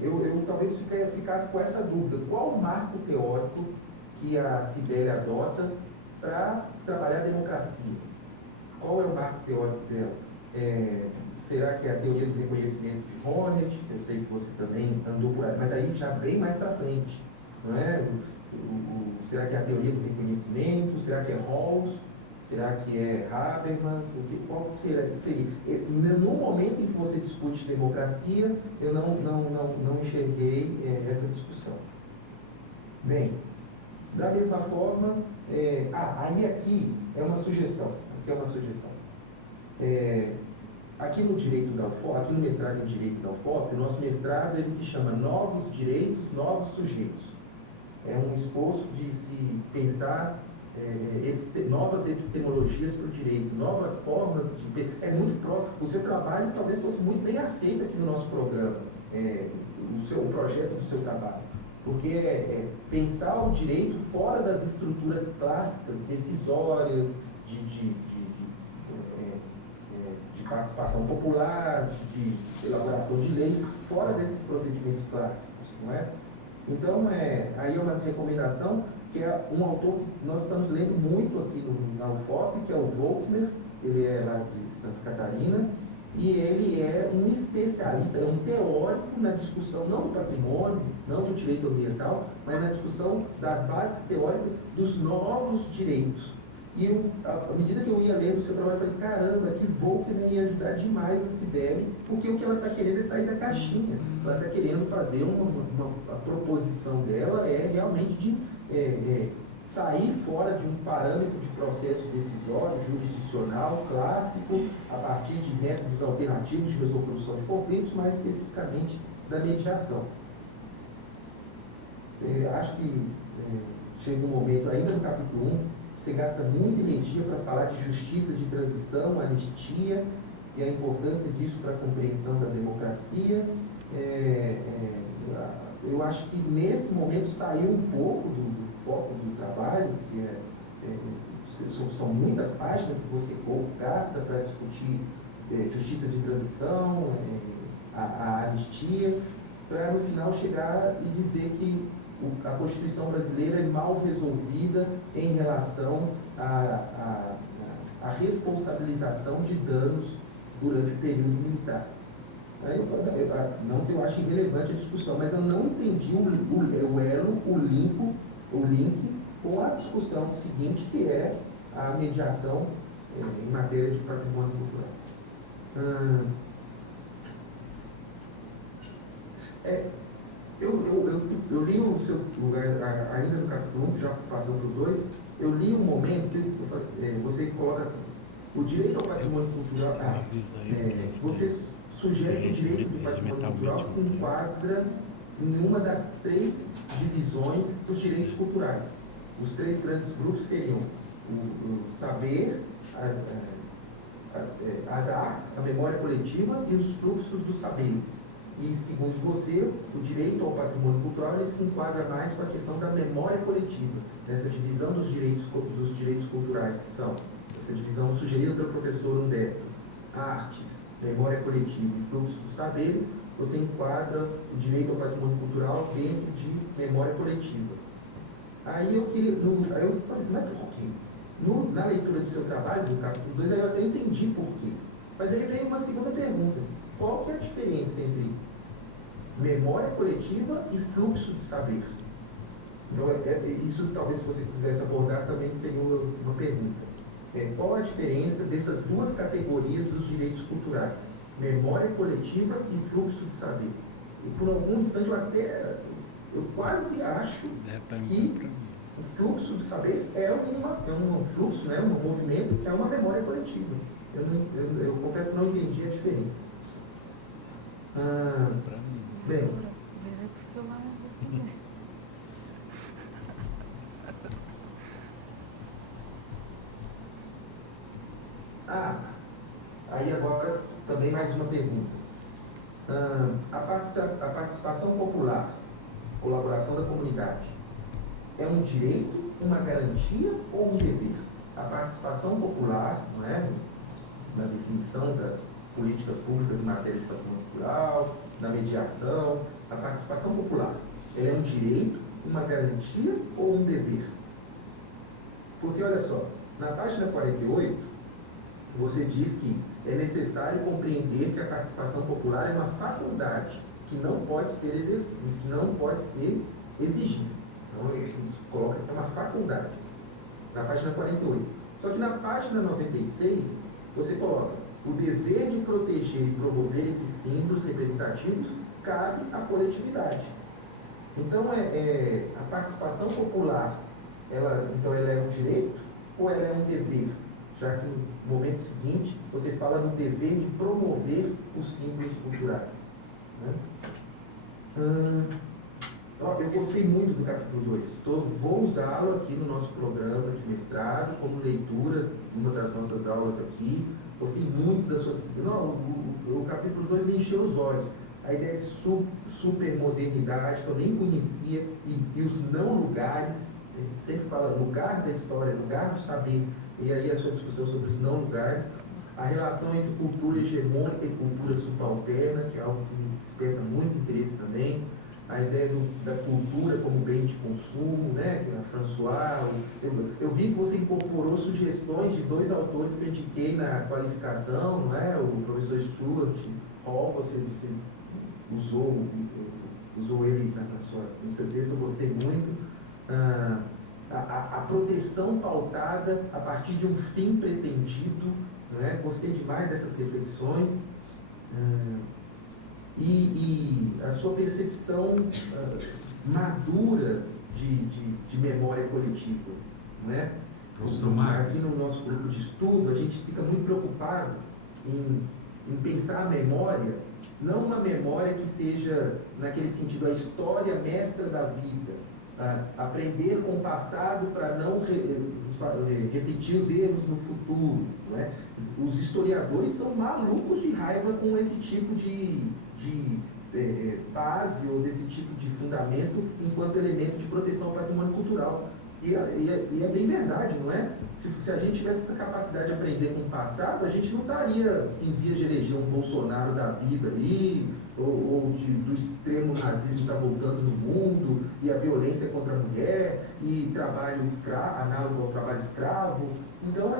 eu talvez ficasse com essa dúvida. Qual o marco teórico que a Cibele adota para trabalhar a democracia? Qual é o marco teórico dela? Será que é a teoria do reconhecimento de Honneth? Eu sei que você também andou por aí, mas aí já bem mais para frente. Não é? Será que é a teoria do reconhecimento? Será que é Rawls? Será que é Habermas? Qual que seria? No momento em que você discute democracia, eu não enxerguei essa discussão. Bem, da mesma forma, aí aqui é uma sugestão. Aqui no direito da UFOP, aqui no mestrado em direito da UFOP, o nosso mestrado ele se chama Novos Direitos, Novos Sujeitos. É um esforço de se pensar novas epistemologias para o direito, novas formas de... É muito próprio. O seu trabalho talvez fosse muito bem aceito aqui no nosso programa, o projeto do seu trabalho. Porque pensar o direito fora das estruturas clássicas, decisórias, de participação popular, de elaboração de leis, fora desses procedimentos clássicos, não é? Então, aí é uma recomendação, que é um autor que nós estamos lendo muito aqui na UFOP, que é o Volkmer, ele é lá de Santa Catarina, e ele é um especialista, é um teórico na discussão, não do patrimônio, não do direito ambiental, mas na discussão das bases teóricas dos novos direitos. E à medida que eu ia lendo o seu trabalho, eu falei, caramba, que Volkmer ia ajudar demais a Cibele, porque o que ela está querendo é sair da caixinha. Ela está querendo fazer a proposição dela realmente de sair fora de um parâmetro de processo decisório, jurisdicional, clássico, a partir de métodos alternativos de resolução de conflitos, mais especificamente da mediação. Acho que chega um momento, ainda no capítulo 1, você gasta muita energia para falar de justiça de transição, anistia e a importância disso para a compreensão da democracia. Eu acho que nesse momento saiu um pouco do foco do trabalho, que são muitas páginas que você gasta para discutir justiça de transição, a anistia, para no final chegar e dizer que a Constituição brasileira é mal resolvida em relação à responsabilização de danos durante o período militar. Não que eu ache irrelevante a discussão, mas eu não entendi o elo, o link com a discussão seguinte, que é a mediação em matéria de patrimônio cultural. Eu li o seu lugar, ainda no capítulo 1, já passando para o 2, eu li um momento que você coloca assim, o direito ao patrimônio cultural, você sugere que o direito do patrimônio cultural se enquadra em uma das 3 divisões dos direitos culturais. Os 3 grandes grupos seriam o saber, as artes, a memória coletiva e os fluxos dos saberes. E, segundo você, o direito ao patrimônio cultural ele se enquadra mais com a questão da memória coletiva, nessa divisão dos direitos culturais, que são essa divisão sugerida pelo professor Humberto, artes, memória coletiva e fluxo dos saberes. Você enquadra o direito ao patrimônio cultural dentro de memória coletiva. Aí eu falei assim, mas por quê? Na leitura do seu trabalho, do capítulo 2, eu até entendi por quê. Mas aí veio uma segunda pergunta. Qual que é a diferença entre memória coletiva e fluxo de saber? Então, isso talvez se você quisesse abordar também seria uma pergunta. Qual a diferença dessas 2 categorias dos direitos culturais? Memória coletiva e fluxo de saber. E por algum instante eu quase acho que o fluxo de saber é um fluxo, né, um movimento, é uma memória coletiva. Eu confesso que não entendi a diferença. Bem, mais uma pergunta. A participação popular, colaboração da comunidade, é um direito, uma garantia ou um dever? A participação popular, não é? Na definição das políticas públicas em matéria de patrimônio cultural, na mediação, a participação popular, ela é um direito, uma garantia ou um dever? Porque, olha só, na página 48, você diz que é necessário compreender que a participação popular é uma faculdade que não pode ser exigida. Então, ele coloca que é uma faculdade, na página 48. Só que na página 96, você coloca: o dever de proteger e promover esses símbolos representativos cabe à coletividade. Então, a participação popular, ela é um direito ou ela é um dever? Já que no momento seguinte você fala no dever de promover os símbolos culturais. Né? Eu gostei muito do capítulo 2. Vou usá-lo aqui no nosso programa de mestrado, como leitura, uma das nossas aulas aqui. Gostei muito da sua disciplina. O capítulo 2 me encheu os olhos. A ideia de supermodernidade, que eu nem conhecia, e os não lugares. A gente sempre fala lugar da história, lugar do saber, e aí a sua discussão sobre os não lugares. A relação entre cultura hegemônica e cultura subalterna, que é algo que me desperta muito interesse também. A ideia da cultura como bem de consumo, né? A François. Eu vi que você incorporou sugestões de 2 autores que eu indiquei na qualificação, não é? O professor Stuart Hall, você usou ele no seu texto, eu gostei muito. A proteção pautada a partir de um fim pretendido, né? Gostei demais dessas reflexões. E a sua percepção madura de memória coletiva, não é? Aqui no nosso grupo de estudo, a gente fica muito preocupado em pensar a memória, não uma memória que seja, naquele sentido, a história mestra da vida, aprender com o passado para não repetir os erros no futuro. Não é? Os historiadores são malucos de raiva com esse tipo de base ou desse tipo de fundamento enquanto elemento de proteção ao patrimônio cultural. E é bem verdade, não é? Se a gente tivesse essa capacidade de aprender com o passado, a gente não estaria em vias de eleger um Bolsonaro da vida ali, do extremo nazismo estar voltando no mundo, e a violência contra a mulher, e trabalho escravo, análogo ao trabalho escravo. Então,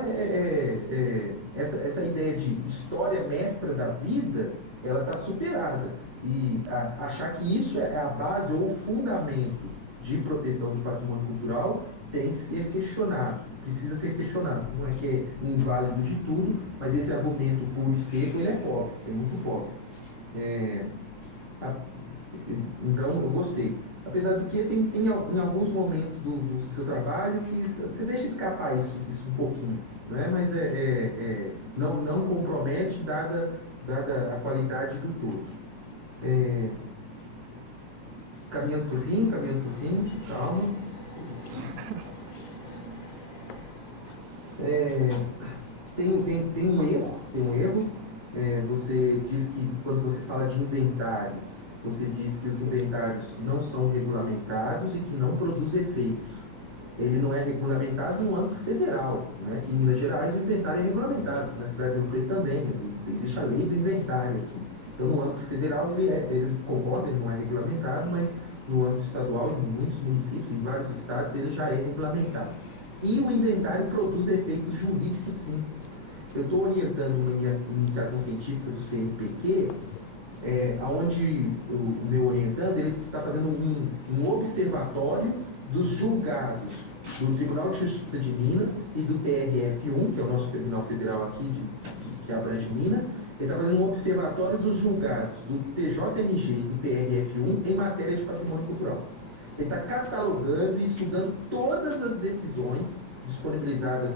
essa ideia de história mestra da vida, ela está superada. E achar que isso é a base ou o fundamento de proteção do patrimônio cultural tem que ser questionado, precisa ser questionado. Não é que é inválido de tudo, mas esse argumento puro e seco, ele é pobre, é muito pobre. Então, eu gostei. Apesar do que tem em alguns momentos do seu trabalho que você deixa escapar isso um pouquinho, né? Mas não compromete, dada a qualidade do todo. Caminhando por fim, calma. Tem um erro. Você diz que quando você fala de inventário, você diz que os inventários não são regulamentados e que não produzem efeitos. Ele não é regulamentado no âmbito federal, né? Aqui em Minas Gerais o inventário é regulamentado, na cidade de Rio Preto também, existe a lei do inventário aqui. Então, no âmbito federal, ele concorda, ele não é regulamentado, mas no âmbito estadual, em muitos municípios, em vários estados, ele já é regulamentado. E o inventário produz efeitos jurídicos, sim. Eu estou orientando uma iniciação científica do CNPq, onde o meu orientando, ele está fazendo um observatório dos julgados do Tribunal de Justiça de Minas e do TRF1, que é o nosso Tribunal Federal aqui, que abrange Minas. Ele está fazendo um observatório dos julgados do TJMG e do TRF1 em matéria de patrimônio cultural. Ele está catalogando e estudando todas as decisões disponibilizadas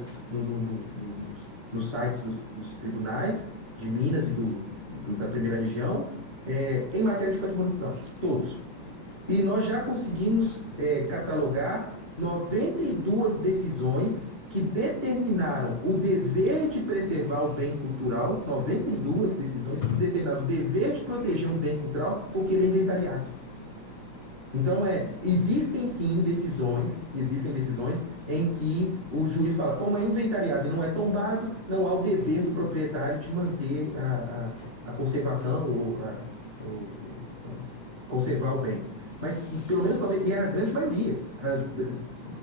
nos sites dos tribunais de Minas e da primeira região em matéria de patrimônio cultural. Todos. E nós já conseguimos catalogar 92 decisões que determinaram o dever de preservar o bem cultural, 92 decisões que determinaram o dever de proteger um bem cultural, porque ele é inventariado. Então, existem sim decisões em que o juiz fala, como é inventariado e não é tombado, não há o dever do proprietário de manter a conservação ou conservar o bem. Mas, pelo menos, é a grande maioria.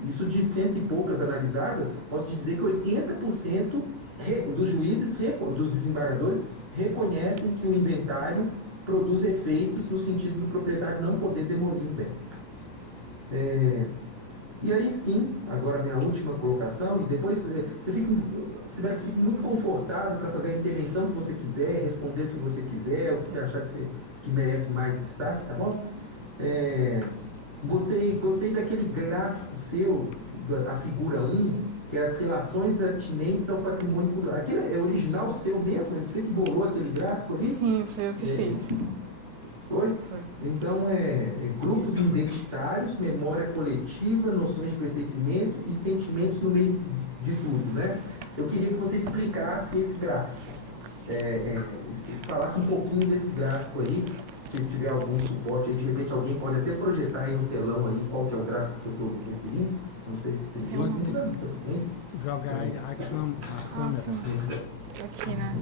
Isso de 100 e poucas analisadas, posso te dizer que 80% dos juízes, dos desembargadores, reconhecem que o inventário produz efeitos no sentido do proprietário não poder demolir o bem. E aí sim, agora a minha última colocação, e depois você fica muito confortável para fazer a intervenção que você quiser, responder o que você quiser, o que você achar que merece mais destaque, tá bom? Gostei daquele gráfico seu, da figura 1, que é as relações atinentes ao patrimônio cultural. Aquele é original seu mesmo? Você que bolou aquele gráfico ali? Sim, foi eu que fiz. Foi? Então, grupos identitários, memória coletiva, noções de pertencimento e sentimentos no meio de tudo, né? Eu queria que você explicasse esse gráfico. Falasse um pouquinho desse gráfico aí, se tiver algum suporte aí, de repente alguém pode até projetar aí no telão aí qual que é o gráfico que eu estou referindo. Não sei se tem Joga aí a câmera. Aqui, né?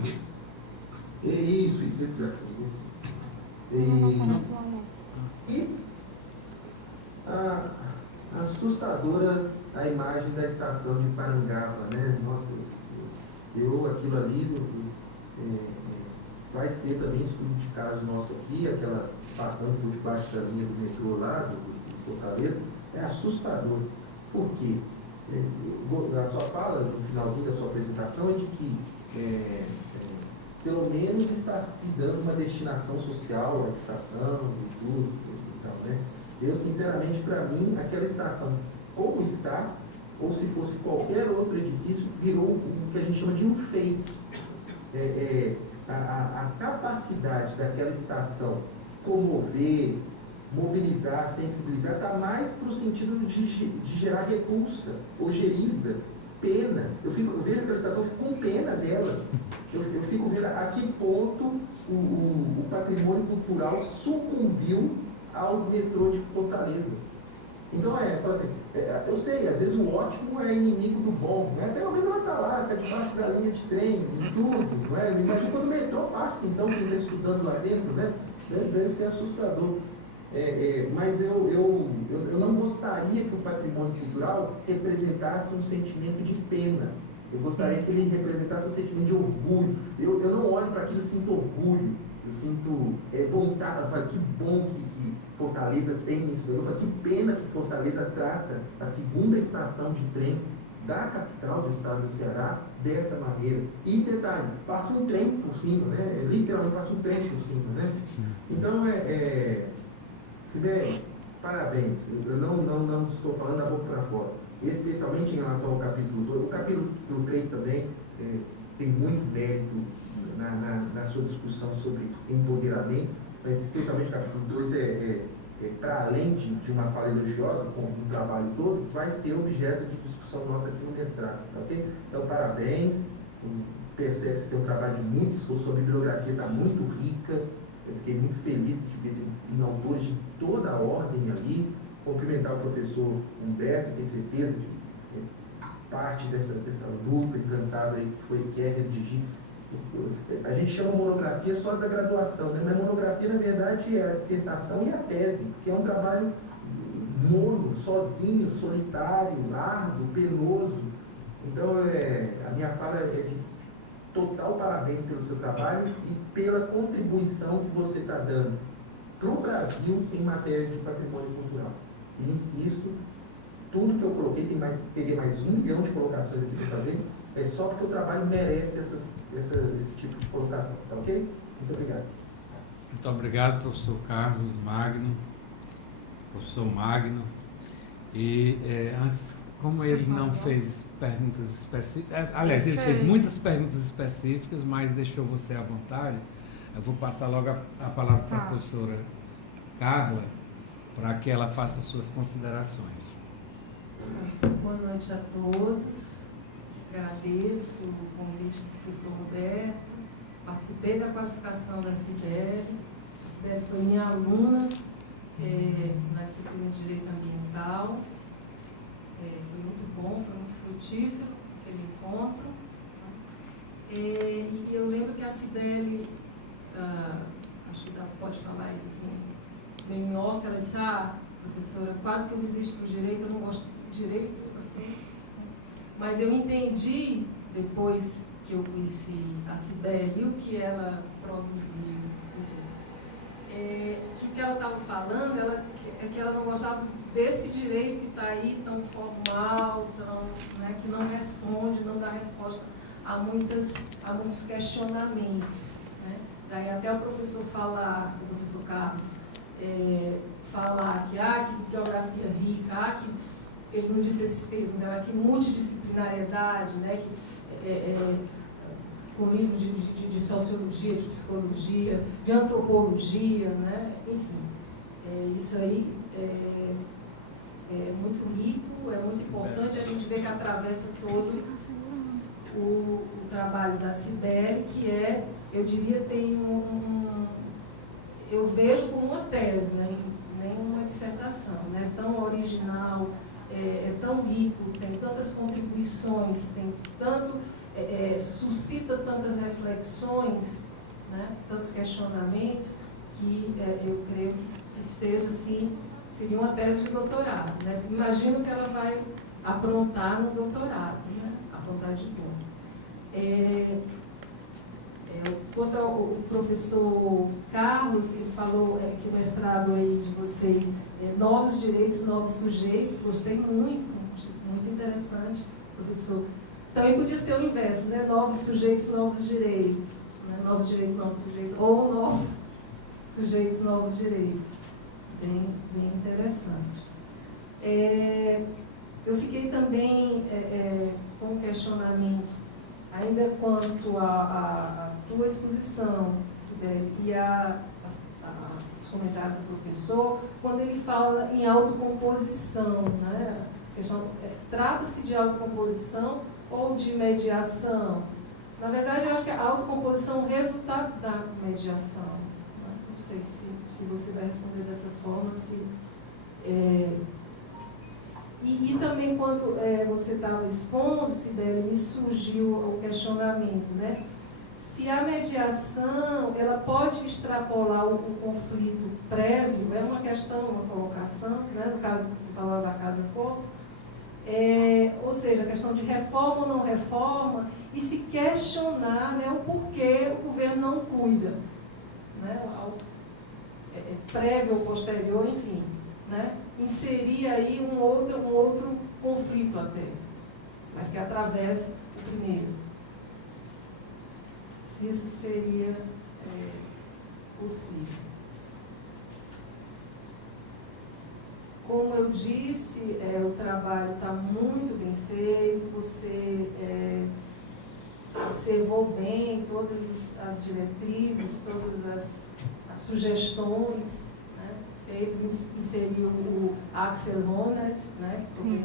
Isso, esse gráfico. E assustadora a imagem da estação de Parangaba, né? Nossa, aquilo ali vai ser também estudo de caso nosso aqui, aquela passando por debaixo da linha do metrô lá, do Fortaleza, é assustador. Por quê? A sua fala, no finalzinho da sua apresentação, é de que pelo menos está se dando uma destinação social à estação e tudo e tal, né? Eu, sinceramente, para mim, aquela estação, como está, ou se fosse qualquer outro edifício, virou o que a gente chama de um feito. A capacidade daquela estação comover, mobilizar, sensibilizar, está mais para o sentido de gerar repulsa, ojeriza, pena. Eu vejo aquela estação, fico com pena dela. Eu fico vendo a que ponto o patrimônio cultural sucumbiu ao metrô de Fortaleza. Então, eu sei, às vezes o ótimo é inimigo do bom, né? Pelo menos ela está lá, está debaixo da linha de trem e tudo, né? Imagina quando o metrô passa, então, quem está estudando lá dentro, né? Deve ser assustador. Mas eu não gostaria que o patrimônio cultural representasse um sentimento de pena. Eu gostaria que ele representasse um sentimento de orgulho. Eu não olho para aquilo e sinto orgulho. Eu sinto vontade. Eu falo, que bom que Fortaleza tem isso. Eu falo, que pena que Fortaleza trata a segunda estação de trem da capital do estado do Ceará dessa maneira. E detalhe, passa um trem por cima, né? Literalmente passa um trem por cima, né? Então, Sibeli, parabéns. Eu não estou falando da boca para fora. Especialmente em relação ao capítulo 2. O capítulo 3 também tem muito mérito na sua discussão sobre empoderamento, mas especialmente o capítulo 2 para além de uma fala elogiosa, com o trabalho todo, vai ser objeto de discussão nossa aqui no mestrado. Tá, ok? Então, parabéns. Percebe-se que tem um trabalho de muito esforço, sua bibliografia está muito rica. Eu fiquei muito feliz de ver em autores de toda a ordem ali. Cumprimentar o professor Humberto, tenho certeza de parte dessa luta incansável aí que é redigir. A gente chama monografia só da graduação, né? Mas monografia, na verdade, é a dissertação e a tese, porque é um trabalho mono, sozinho, solitário, árduo, penoso. Então, a minha fala é de total parabéns pelo seu trabalho e pela contribuição que você está dando para o Brasil em matéria de patrimônio cultural. E insisto, tudo que eu coloquei, teria mais 1 milhão de colocações aqui para fazer, é só porque o trabalho merece esse tipo de colocação, tá ok? Muito obrigado. Muito obrigado, professor Carlos Magno, professor Magno. E antes, como ele não fez perguntas específicas, aliás, ele fez muitas perguntas específicas, mas deixou você à vontade, eu vou passar logo a palavra para a professora Carla, para que ela faça suas considerações. Boa noite a todos. agradeço o convite do professor Roberto, participei da qualificação da Cibele. A Cibele foi minha aluna na disciplina de Direito Ambiental. Foi muito bom, foi muito frutífero aquele encontro. E eu lembro que a Cibele, acho que pode falar isso assim, bem em off, ela disse, professora, quase que eu desisto do direito, eu não gosto de direito, assim. Mas eu entendi, depois que eu conheci a Cibele e o que ela produziu, que o que ela estava falando é que ela não gostava desse direito que está aí tão formal, né, que não responde, não dá resposta a muitos questionamentos. Né? Daí até o professor o professor Carlos, falar que bibliografia rica, que ele não disse esses termos, né, que multidisciplinariedade, né, com livros de sociologia, de psicologia, de antropologia, né, enfim, isso aí é muito rico, é muito importante, a gente vê que atravessa todo o trabalho da Cibele, que eu diria, tem eu vejo como uma tese, né, nem uma dissertação, né, tão original, tão rico, tem tantas contribuições, tem tanto, suscita tantas reflexões, né, tantos questionamentos, que eu creio que esteja assim, seria uma tese de doutorado. Né? Imagino que ela vai aprontar no doutorado, né? Aprontar de bom. Quanto ao professor Carlos, ele falou que o mestrado aí de vocês, novos direitos, novos sujeitos, gostei muito interessante, professor. Também podia ser o inverso, né? Novos sujeitos, novos direitos. Né? Novos direitos, novos sujeitos, ou novos sujeitos, novos direitos. Bem interessante. Eu fiquei também com um questionamento, ainda quanto à tua exposição, Cibele, e os comentários do professor, quando ele fala em autocomposição, né? Trata-se de autocomposição ou de mediação? Na verdade, eu acho que a autocomposição é o resultado da mediação. Né? Não sei se você vai responder dessa forma, E também, quando você estava expondo, Cibele, me surgiu o questionamento, né? Se a mediação, ela pode extrapolar o conflito prévio, é uma questão, uma colocação, né? No caso que se falava da Casa Corpo, ou seja, a questão de reforma ou não reforma, e se questionar, né, o porquê o governo não cuida, né? Prévio ou posterior, enfim, né? Inserir aí um outro conflito até, mas que atravesse o primeiro. Se isso seria possível. Como eu disse, o trabalho está muito bem feito, você observou bem todas as diretrizes, todas as sugestões, né, feitas, inseriu o Axel Honneth, né, que foi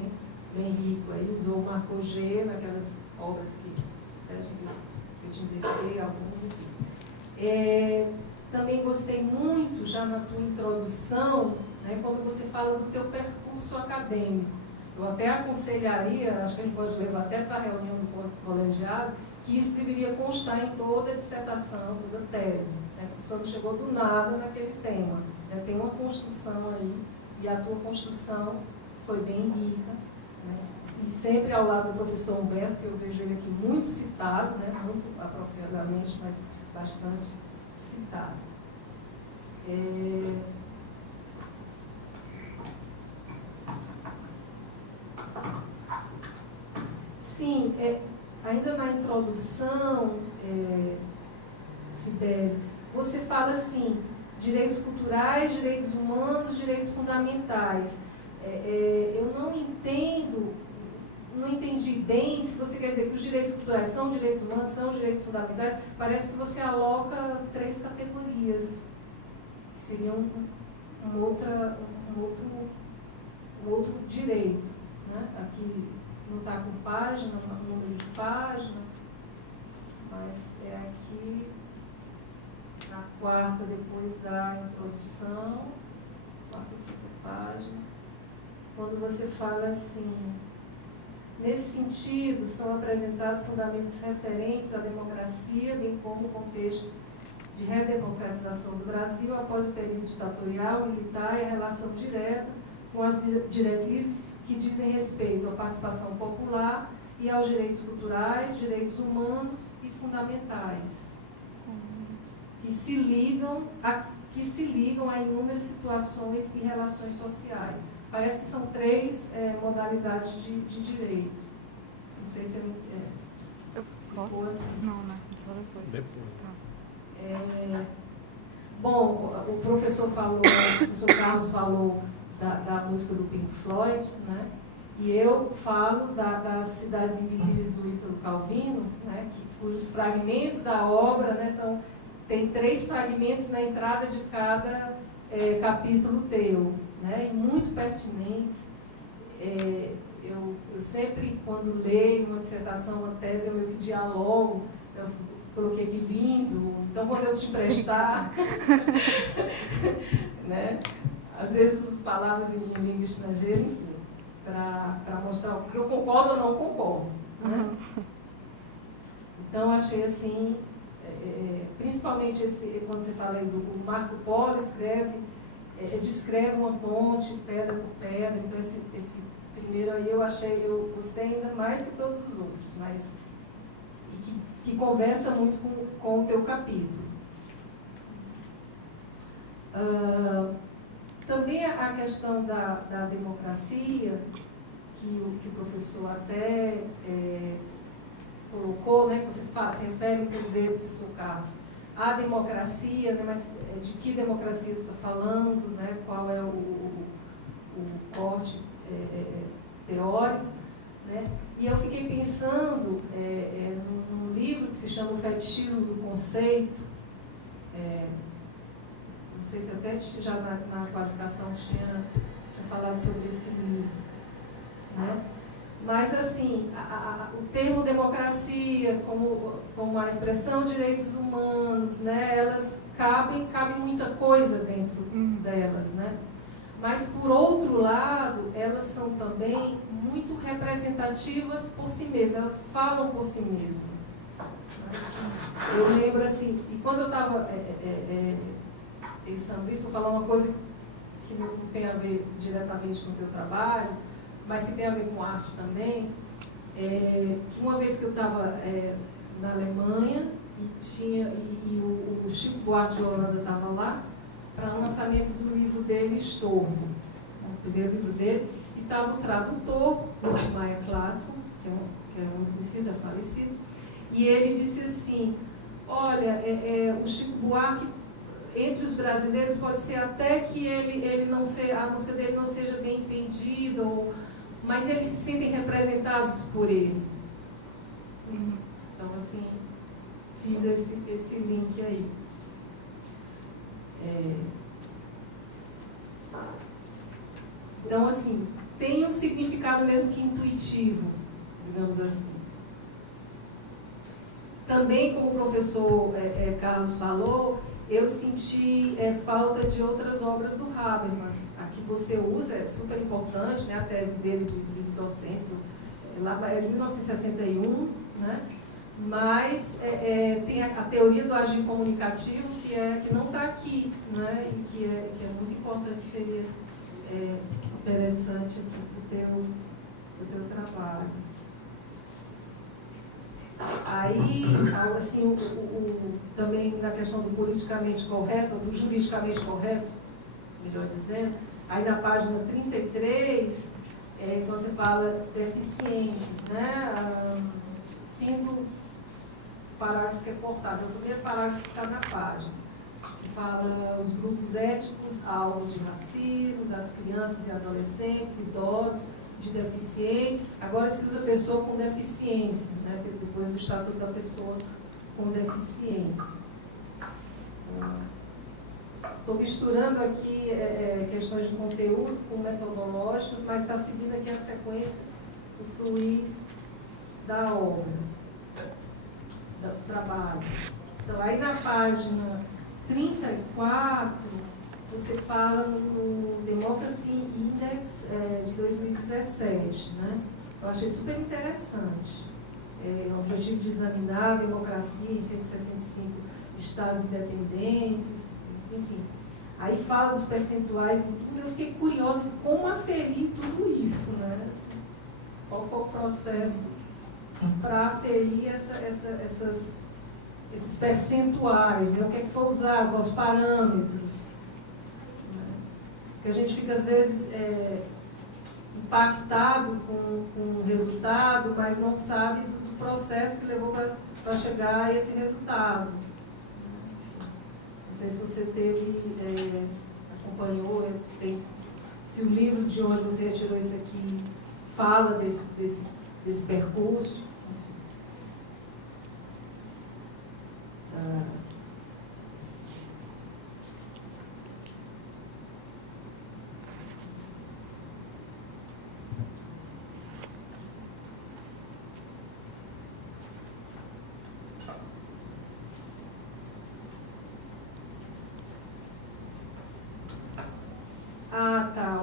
bem rico aí, usou o Marco G naquelas obras que eu te emprestei, algumas, enfim. Também gostei muito, já na tua introdução, né, quando você fala do teu percurso acadêmico. Eu até aconselharia, acho que a gente pode levar até para a reunião do colegiado, que isso deveria constar em toda a dissertação, toda a tese. Né? A pessoa não chegou do nada naquele tema. Né? Tem uma construção aí, e a tua construção foi bem rica. Né? E sempre ao lado do professor Humberto, que eu vejo ele aqui muito citado, né? Muito apropriadamente, mas bastante citado. Sim, ainda na introdução, Cibele, você fala assim, direitos culturais, direitos humanos, direitos fundamentais. Eu não entendi bem se você quer dizer que os direitos culturais são direitos humanos, são direitos fundamentais. Parece que você aloca 3 categorias, que seriam um outro direito, né? Aqui não está com página, número de página, mas é aqui, na quarta, depois da introdução, quarta página, quando você fala assim: nesse sentido, são apresentados fundamentos referentes à democracia, bem como o contexto de redemocratização do Brasil após o período ditatorial, militar e a relação direta com as diretrizes que dizem respeito à participação popular e aos direitos culturais, direitos humanos e fundamentais, que se ligam a inúmeras situações e relações sociais. Parece que são 3 modalidades de direito. Não sei se eu posso? Assim. Não, só depois. Depois. Tá. Bom, o professor Carlos falou da música do Pink Floyd, né? E eu falo das Cidades Invisíveis do Ítalo Calvino, né? Cujos fragmentos da obra, né? Então, tem 3 fragmentos na entrada de cada capítulo teu, né? E muito pertinentes. Eu sempre, quando leio uma dissertação, uma tese, eu meio que dialogo, eu coloquei aqui lindo, então quando eu te emprestar, né? Às vezes palavras em língua estrangeira, enfim, para mostrar o que eu concordo ou não concordo, né? Então, achei assim, principalmente quando você fala aí do Marco Polo, descreve uma ponte, pedra por pedra, então esse primeiro aí eu gostei ainda mais que todos os outros, mas que conversa muito com o teu capítulo. Também a questão da democracia, que o professor até colocou, né, que você refere muitas vezes, professor Carlos, a democracia, né, mas de que democracia você está falando, né, qual é o corte teórico, né? E eu fiquei pensando num livro que se chama O Fetichismo do Conceito, não sei se até já na qualificação tinha falado sobre esse livro, né? Mas, assim, o termo democracia, como a expressão direitos humanos, né, elas cabe muita coisa dentro delas, né? Mas, por outro lado, elas são também muito representativas por si mesmas, elas falam por si mesmas. Eu lembro, assim, e quando eu estava pensando isso, vou falar uma coisa que não tem a ver diretamente com o teu trabalho, mas que tem a ver com arte também, que uma vez que eu estava na Alemanha e o Chico Buarque de Holanda estava lá para o lançamento do livro dele, Estorvo, o primeiro livro dele, e estava o tradutor, Lúcio Maia Clason, que era muito conhecido, já falecido, e ele disse assim: olha, o Chico Buarque, entre os brasileiros, pode ser até que a música dele não seja bem entendida, mas eles se sentem representados por ele. Então, assim, fiz esse link aí. Então, assim, tem um significado mesmo que intuitivo, digamos assim. Também, como o professor Carlos falou, eu senti falta de outras obras do Habermas. A que você usa é super importante, né? A tese dele de docência é de 1961, né? Mas tem a teoria do agir comunicativo, que não está aqui, né? E que é muito importante, seria interessante para o teu trabalho. Aí, assim, também na questão do politicamente correto, ou do juridicamente correto, melhor dizendo, aí na página 33, quando você fala deficientes, né? Fim do parágrafo que é cortado, é o primeiro parágrafo que está na página. Se fala os grupos étnicos alvos de racismo, das crianças e adolescentes, idosos, de deficientes. Agora se usa pessoa com deficiência, né? Depois do Estatuto da Pessoa com Deficiência. Estou misturando aqui questões de conteúdo com metodológicas, mas está seguindo aqui a sequência o fluir da obra, do trabalho. Então, aí na página 34, você fala no Democracy Index de 2017, né? Eu achei super interessante. O objetivo de examinar a democracia em 165 estados independentes, enfim. Aí fala dos percentuais e tudo. Eu fiquei curiosa de como aferir tudo isso, né? Qual foi o processo para aferir esses percentuais, né? O que é que foi usado, quais os parâmetros. Né? Porque a gente fica, às vezes, impactado com o resultado, mas não sabe do processo que levou para chegar a esse resultado. Não sei se você acompanhou, se o livro de onde você retirou esse aqui fala desse percurso. Tá.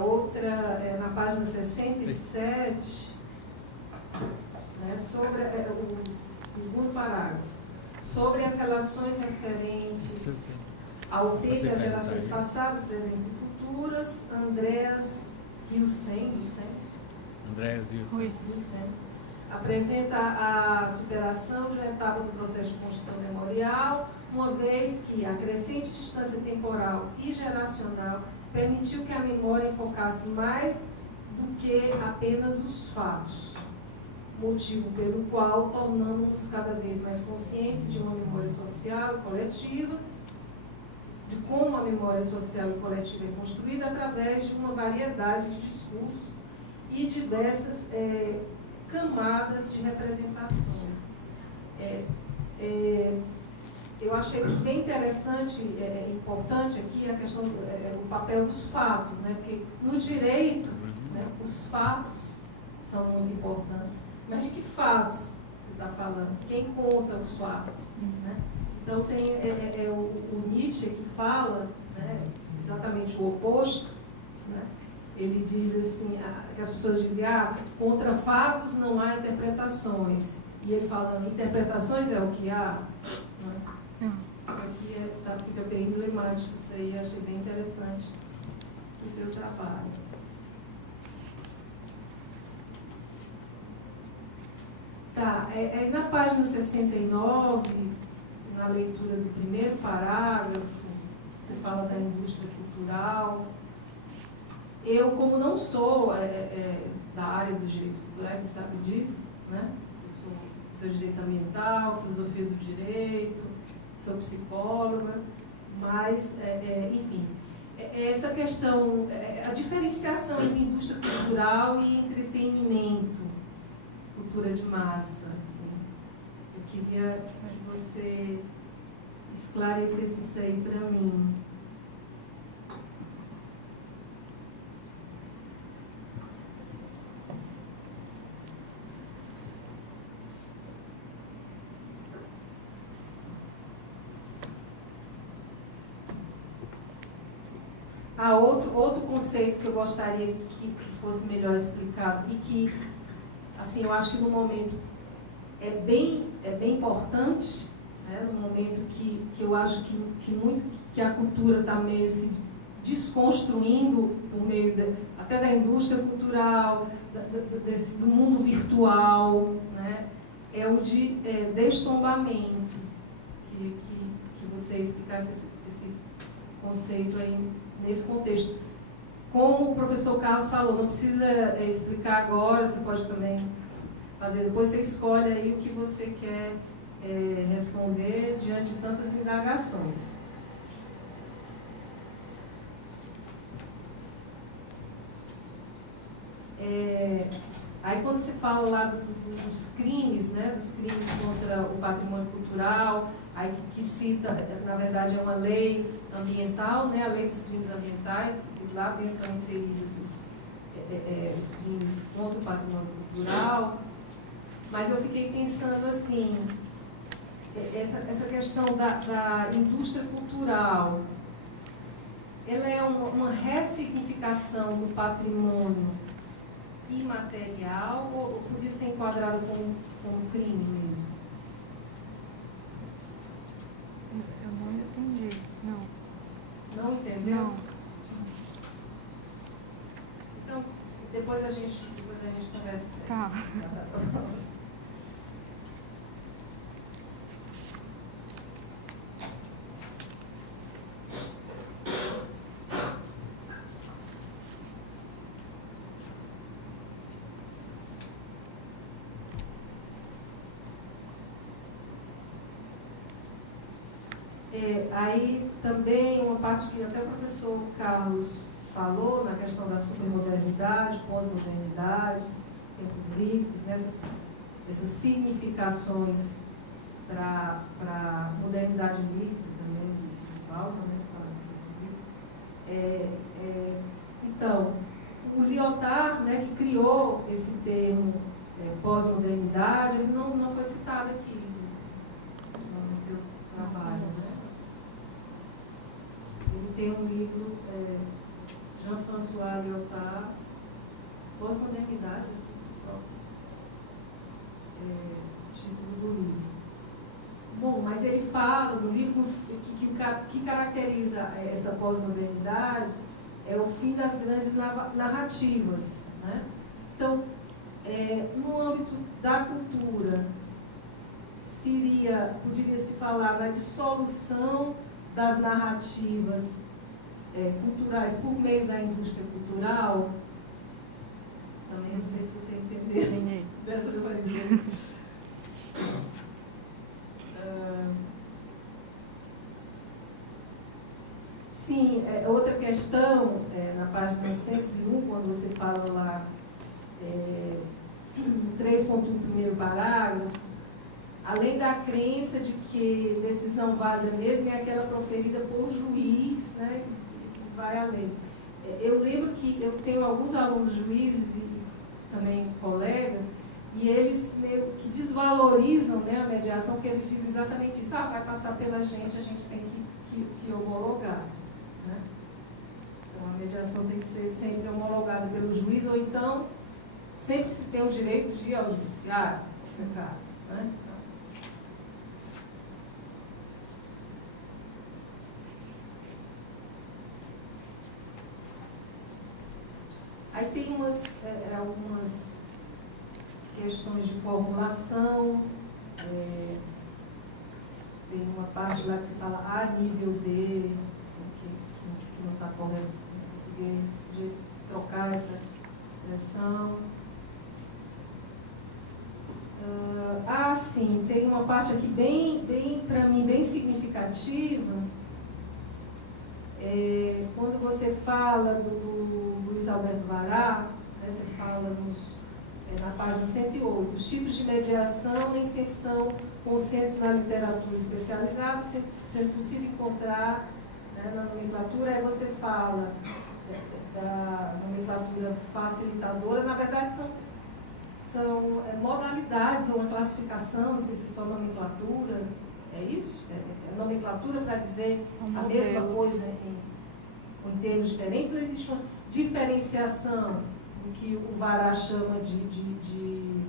Outra, na página 67, né, sobre o segundo parágrafo, sobre as relações referentes ao tempo e às gerações passadas, presentes e futuras, Andreas Hilsen apresenta a superação de uma etapa do processo de construção memorial, uma vez que a crescente distância temporal e geracional permitiu que a memória enfocasse mais do que apenas os fatos, motivo pelo qual tornamos-nos cada vez mais conscientes de uma memória social e coletiva, de como a memória social e coletiva é construída através de uma variedade de discursos e diversas camadas de representações. Eu achei bem interessante, importante aqui a questão o papel dos fatos, né? Porque no direito, né, os fatos são muito importantes. Mas de que fatos você está falando? Quem conta os fatos? Né? Então tem o Nietzsche que fala, né, exatamente o oposto. Né? Ele diz assim, que as pessoas dizem, contra fatos não há interpretações. E ele fala, interpretações é o que há. Né? Aqui fica bem emblemático isso aí, achei bem interessante o teu trabalho. Tá, na página 69, na leitura do primeiro parágrafo, você fala da indústria cultural. Eu, como não sou da área dos direitos culturais, você sabe disso, né? Eu sou direito ambiental, filosofia do direito, sou psicóloga, mas, enfim, essa questão, a diferenciação entre indústria cultural e entretenimento, cultura de massa, assim. Eu queria que você esclarecesse isso aí para mim. Outro conceito que eu gostaria que fosse melhor explicado e que, assim, eu acho que no momento é bem importante, né, no momento que eu acho que a cultura está meio se desconstruindo por meio até da indústria cultural, do mundo virtual, né, é o de destombamento. Queria que você explicasse esse conceito aí nesse contexto. Como o professor Carlos falou, não precisa explicar agora, você pode também fazer, depois você escolhe aí o que você quer responder diante de tantas indagações. Aí quando se fala lá dos crimes, né, dos crimes contra o patrimônio cultural, aí que cita, na verdade, é uma lei ambiental, né, a lei dos crimes ambientais, e lá dentro estão inseridos os crimes contra o patrimônio cultural, mas eu fiquei pensando assim, essa questão da indústria cultural, ela é uma ressignificação do patrimônio imaterial ou podia ser enquadrada como crime mesmo? Eu não entendi, não. Não entendeu? Não. Então, depois a gente conversa. Tá. Passa pra prova. Aí também uma parte que até o professor Carlos falou, na questão da supermodernidade, pós-modernidade, tempos líquidos, essas significações para a modernidade líquida também, digital, também se fala de tempos líquidos. Então, o Lyotard, né, que criou esse termo pós-modernidade, ele não foi citado aqui no teu trabalho, né? Ele tem um livro, Jean-François Lyotard, Pós-Modernidade, título do livro. Bom, mas ele fala no livro que caracteriza essa pós-modernidade é o fim das grandes narrativas, né? Então, no âmbito da cultura, poderia se falar na dissolução das narrativas culturais por meio da indústria cultural. Também não sei se você entendeu. Entendi. Dessa eu falei dizer. Sim, outra questão, na página 101, quando você fala lá, 3.1, primeiro parágrafo, além da crença de que decisão válida mesmo é aquela proferida por juiz, né, que vai além. Eu lembro que eu tenho alguns alunos juízes e também colegas, e eles meio que desvalorizam, né, a mediação, porque eles dizem exatamente isso: vai passar pela gente, a gente tem que homologar. Né? Então, a mediação tem que ser sempre homologada pelo juiz, ou então sempre se tem o direito de ir ao judiciário, no caso. Né? Aí tem algumas questões de formulação, tem uma parte lá que você fala A nível D, assim, que não está correto em português, de trocar essa expressão. Sim, tem uma parte aqui para mim, bem significativa, quando você fala do Luiz Alberto Vará, né, você fala na página 108, os tipos de mediação nem sempre são consensos na literatura especializada, sendo possível encontrar, né, na nomenclatura. Aí você fala da nomenclatura facilitadora, na verdade são modalidades ou uma classificação, não sei se é só nomenclatura, é isso? É nomenclatura para dizer a mesma coisa em termos diferentes, ou existe uma diferenciação do que o Vará chama de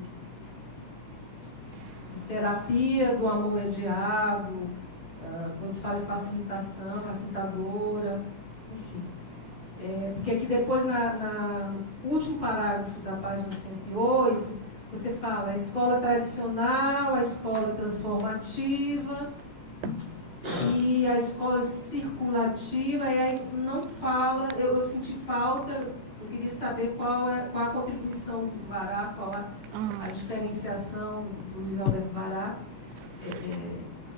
terapia do amor mediado, quando se fala em facilitação, facilitadora, enfim. Porque aqui depois, no último parágrafo da página 108, você fala a escola tradicional, a escola transformativa e a escola circulativa, e aí não fala, eu senti falta, eu queria saber qual a contribuição do Vará, qual a diferenciação do Luiz Alberto Vará,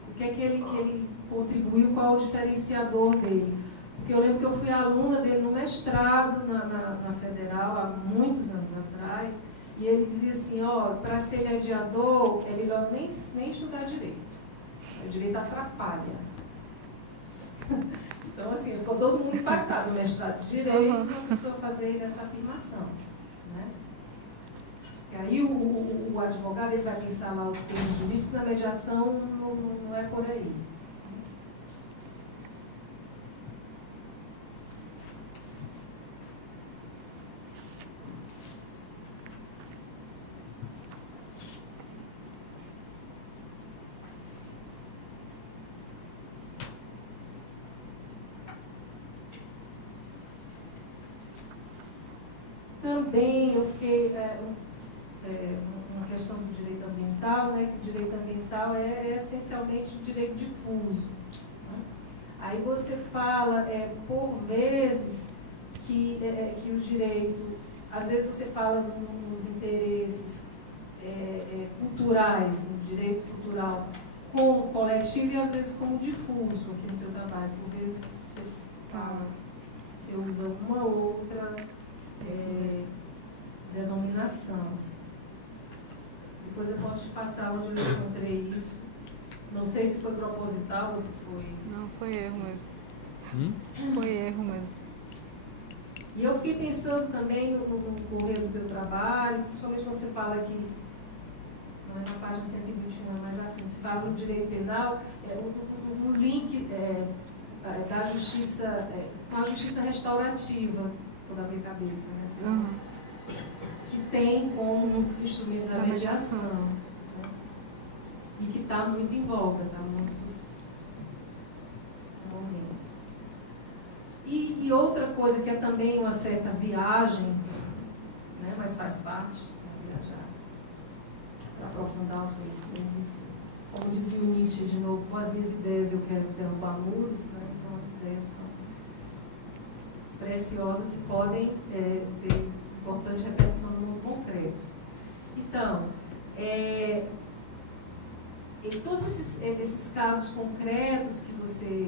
o que é que ele contribuiu, qual o diferenciador dele. Porque eu lembro que eu fui aluna dele no mestrado na Federal, há muitos anos atrás, e ele dizia assim, para ser mediador, é melhor nem estudar direito. O direito atrapalha. Então, assim, ficou todo mundo impactado no mestrado de Direito, uma pessoa fazer essa afirmação. Né? E aí o advogado ele vai pensar lá os termos jurídicos, na mediação não é por aí. Também eu fiquei uma questão do direito ambiental, né, que o direito ambiental é essencialmente o direito difuso. Né? Aí você fala, por vezes, que o direito, às vezes você fala nos interesses culturais, no direito cultural, como coletivo e às vezes como difuso aqui no teu trabalho. Por vezes você fala, você usa uma outra denominação. Depois eu posso te passar onde eu encontrei isso. Não sei se foi proposital ou se foi... Não, foi erro mesmo. Foi erro mesmo. E eu fiquei pensando também no correr do teu trabalho, principalmente quando você fala aqui, não é na página 121, mais à frente, você fala do direito penal, um link da justiça, com a justiça restaurativa, por abrir cabeça, né? Que tem como um dos instrumentos a mediação. Né? E que está muito em voga, está muito no momento. E outra coisa que é também uma certa viagem, né? Mas faz parte, viajar, para aprofundar os conhecimentos, enfim. Como dizia o Nietzsche, de novo, com as minhas ideias eu quero derrubar muros, né? Então as ideias são preciosas e podem ter importante repercussão no mundo concreto. Então, em todos esses casos concretos que você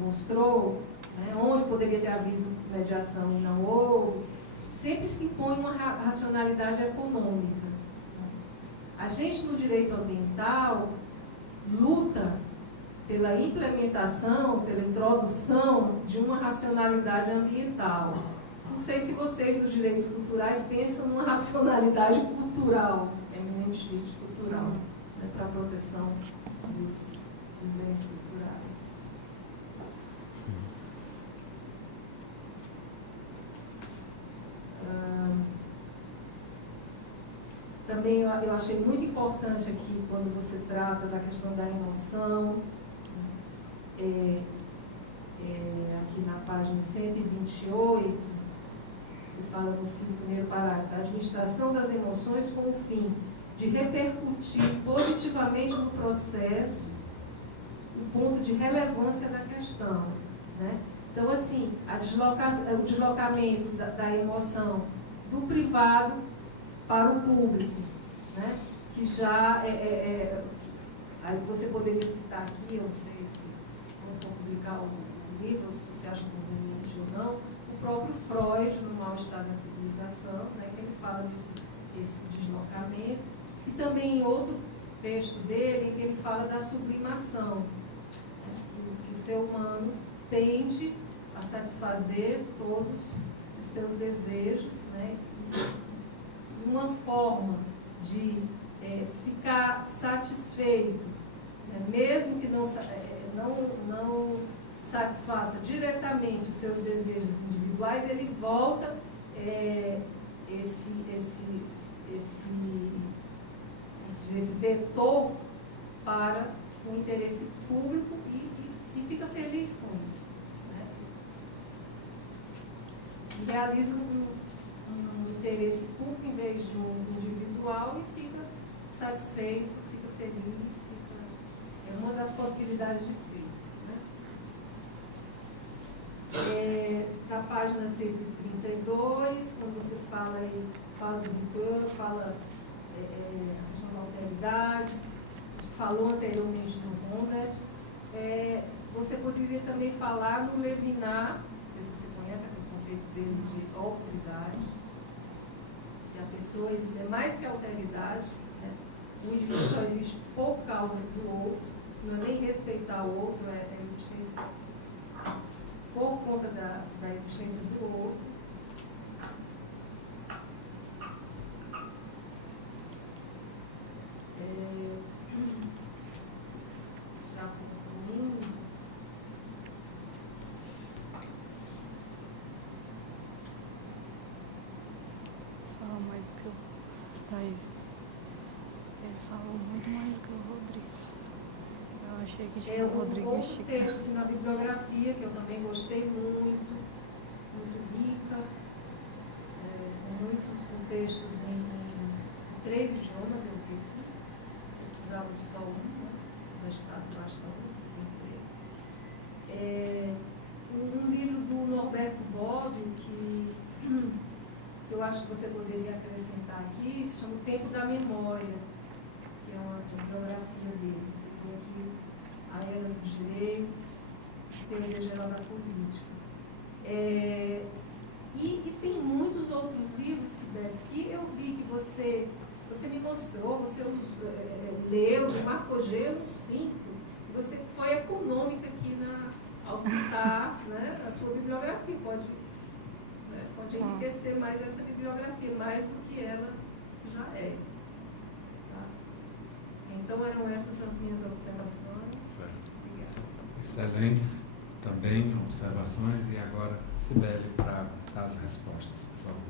mostrou, né, onde poderia ter havido mediação e não houve, sempre se impõe uma racionalidade econômica. A gente, no direito ambiental, luta pela implementação, pela introdução de uma racionalidade ambiental. Não sei se vocês, dos direitos culturais, pensam numa racionalidade cultural, eminentemente cultural, né, para a proteção dos bens culturais. Também eu achei muito importante aqui, quando você trata da questão da emoção, aqui na página 128, você fala no fim do primeiro parágrafo, a administração das emoções com o fim de repercutir positivamente no processo o ponto de relevância da questão. Né? Então, assim, o deslocamento da emoção do privado para o público, né? Que já aí você poderia citar aqui, eu não sei se quando for publicar o livro, se você acha conveniente ou não, o próprio Freud, no Mal-Estar da Civilização, né, que ele fala desse deslocamento, e também em outro texto dele, em que ele fala da sublimação, né, que o ser humano tende a satisfazer todos os seus desejos, né, e uma forma de ficar satisfeito, né, mesmo que não satisfaça diretamente os seus desejos individuais, ele volta esse vetor para o interesse público e fica feliz com isso. Né? E realiza um interesse público em vez de um individual e fica satisfeito, fica feliz, é uma das possibilidades de ser. Na página 132, quando você fala do Duchamp, fala a questão da alteridade, a gente falou anteriormente no Rondet, você poderia também falar no Levinas, não sei se você conhece aquele conceito dele de alteridade, que a pessoa é mais que a alteridade, né? O indivíduo só existe por causa do outro, não é nem respeitar o outro, é a existência por conta da existência do outro. Já concluindo, Você fala mais do que o Thaís. Ele falou muito mais do que o Rodrigo. Eu achei que tipo, o Rodrigo outro texto assim, na bibliografia, que eu também gostei muito rica, com textos em 3 idiomas, eu vi aqui. Você precisava de só um, né? Basta um, você tem 3. Um livro do Norberto Bobbio, que eu acho que você poderia acrescentar aqui, se chama O Tempo da Memória, que é uma biografia dele. Você tem aqui A Era dos Direitos, Teoria Geral da Política. E tem muitos outros livros, Sibeli, que eu vi que você me mostrou, você leu, marcou gelo 5, e você foi econômica aqui ao citar, né, a tua bibliografia. Pode enriquecer mais essa bibliografia, mais do que ela já é. Tá? Então, eram essas as minhas observações. Obrigada. Excelentes também observações. E agora, Sibeli, para as respostas, por favor.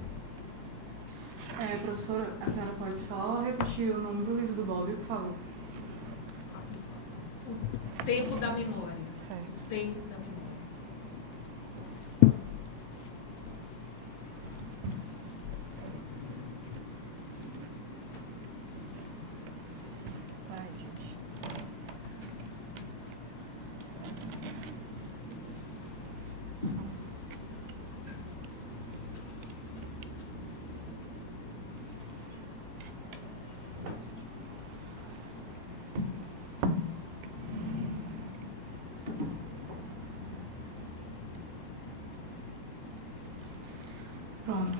Professora, a senhora pode só repetir o nome do livro do Bobbio, por favor? O Tempo da Memória. Certo. O Tempo da Memória. Vai, gente. Pronto.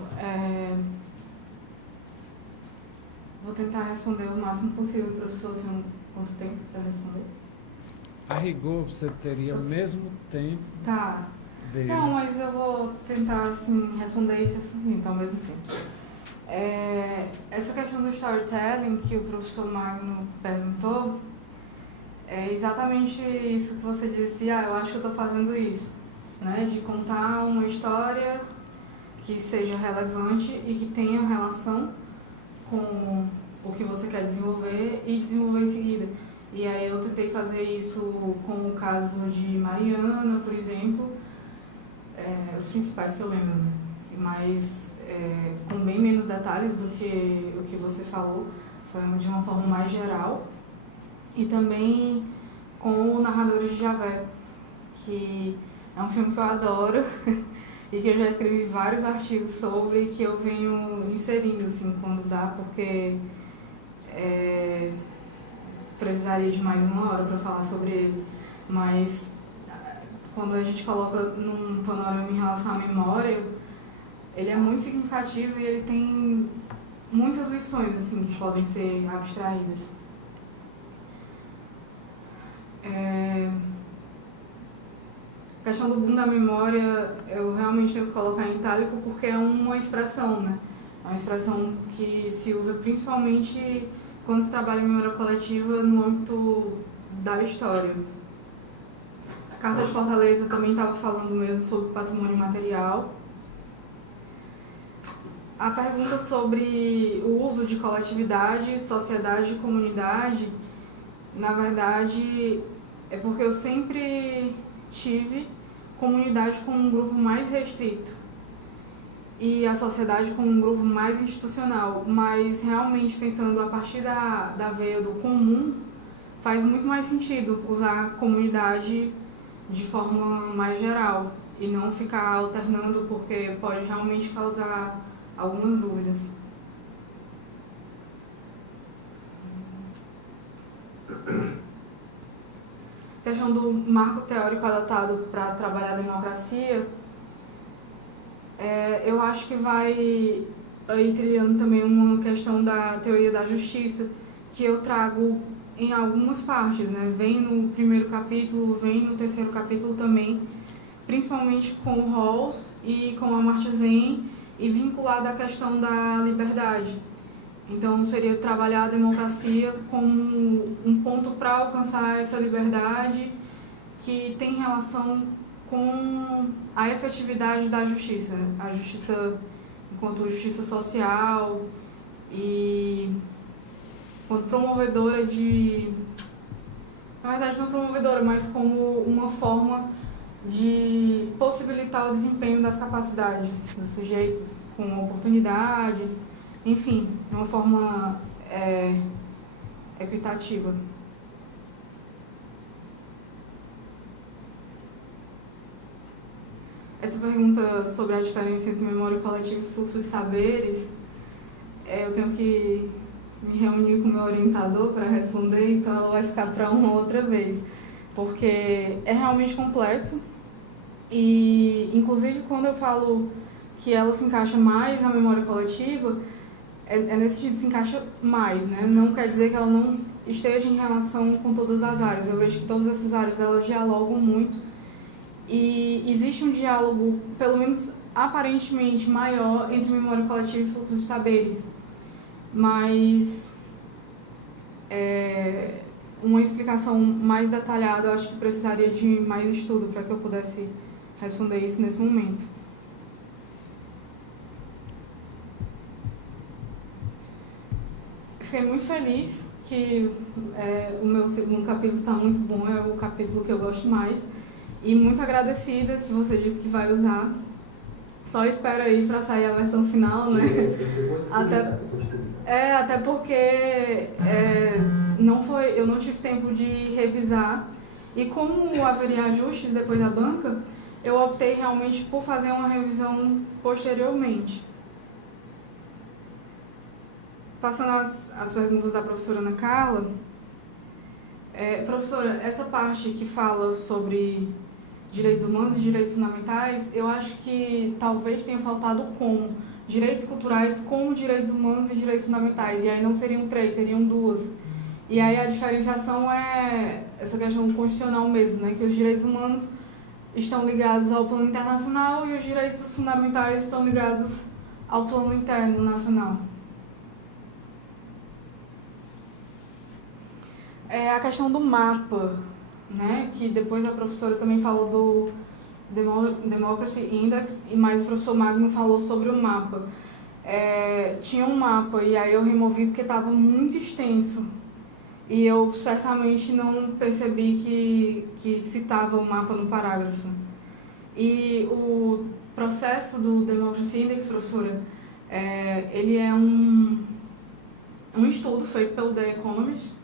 Vou tentar responder o máximo possível, professor. Tem quanto tempo para responder? A rigor, você teria o mesmo tempo Tá. deles. Não, mas eu vou tentar assim, responder isso assim, ao mesmo tempo. Essa questão do storytelling que o professor Magno perguntou, é exatamente isso que você disse. Eu acho que eu estou fazendo isso, né? De contar uma história que seja relevante e que tenha relação com o que você quer desenvolver e desenvolver em seguida. E aí eu tentei fazer isso com o caso de Mariana, por exemplo, os principais que eu lembro, né? Mas com bem menos detalhes do que o que você falou, foi de uma forma mais geral. E também com o Narradores de Javé, que é um filme que eu adoro e que eu já escrevi vários artigos sobre, que eu venho inserindo, assim, quando dá, porque precisaria de mais uma hora para falar sobre ele. Mas quando a gente coloca num panorama em relação à memória, ele é muito significativo e ele tem muitas lições, assim, que podem ser abstraídas. A questão do boom da memória, eu realmente tenho que colocar em itálico porque é uma expressão, né? É uma expressão que se usa principalmente quando se trabalha em memória coletiva no âmbito da história. A Carta de Fortaleza também estava falando mesmo sobre patrimônio material. A pergunta sobre o uso de coletividade, sociedade e comunidade, na verdade, é porque eu sempre tive comunidade como um grupo mais restrito e a sociedade como um grupo mais institucional, mas realmente pensando a partir da veia do comum, faz muito mais sentido usar a comunidade de forma mais geral e não ficar alternando, porque pode realmente causar algumas dúvidas. A questão do marco teórico adotado para trabalhar a democracia, eu acho que vai aí trilhando também uma questão da teoria da justiça, que eu trago em algumas partes, né? Vem no primeiro capítulo, vem no terceiro capítulo também, principalmente com o Rawls e com a Amartya Sen, e vinculado à questão da liberdade. Então, seria trabalhar a democracia como um ponto para alcançar essa liberdade que tem relação com a efetividade da justiça. A justiça enquanto justiça social e enquanto promovedora de... Na verdade, não promovedora, mas como uma forma de possibilitar o desempenho das capacidades dos sujeitos com oportunidades, enfim, de uma forma equitativa. Essa pergunta sobre a diferença entre memória coletiva e fluxo de saberes, eu tenho que me reunir com o meu orientador para responder, então ela vai ficar para uma outra vez, porque é realmente complexo e, inclusive, quando eu falo que ela se encaixa mais na memória coletiva, é nesse sentido, se encaixa mais, né? Não quer dizer que ela não esteja em relação com todas as áreas. Eu vejo que todas essas áreas, elas dialogam muito e existe um diálogo, pelo menos aparentemente, maior entre memória coletiva e fluxo de saberes. Mas uma explicação mais detalhada, eu acho que precisaria de mais estudo para que eu pudesse responder isso nesse momento. Fiquei muito feliz que o meu segundo capítulo está muito bom, é o capítulo que eu gosto mais. E muito agradecida que você disse que vai usar. Só espero aí para sair a versão final, né? Até porque eu não tive tempo de revisar. E como haveria ajustes depois da banca, eu optei realmente por fazer uma revisão posteriormente. Passando as perguntas da professora Ana Carla. Professora, essa parte que fala sobre direitos humanos e direitos fundamentais, eu acho que talvez tenha faltado como direitos culturais como direitos humanos e direitos fundamentais, e aí não seriam 3, seriam 2. E aí a diferenciação é essa questão constitucional mesmo, né? Que os direitos humanos estão ligados ao plano internacional e os direitos fundamentais estão ligados ao plano interno nacional. A questão do mapa, né, que depois a professora também falou do Democracy Index, mas o professor Magno falou sobre o mapa. Tinha um mapa e aí eu removi porque estava muito extenso e eu certamente não percebi que citava o mapa no parágrafo. E o processo do Democracy Index, professora, ele é um estudo feito pelo The Economist.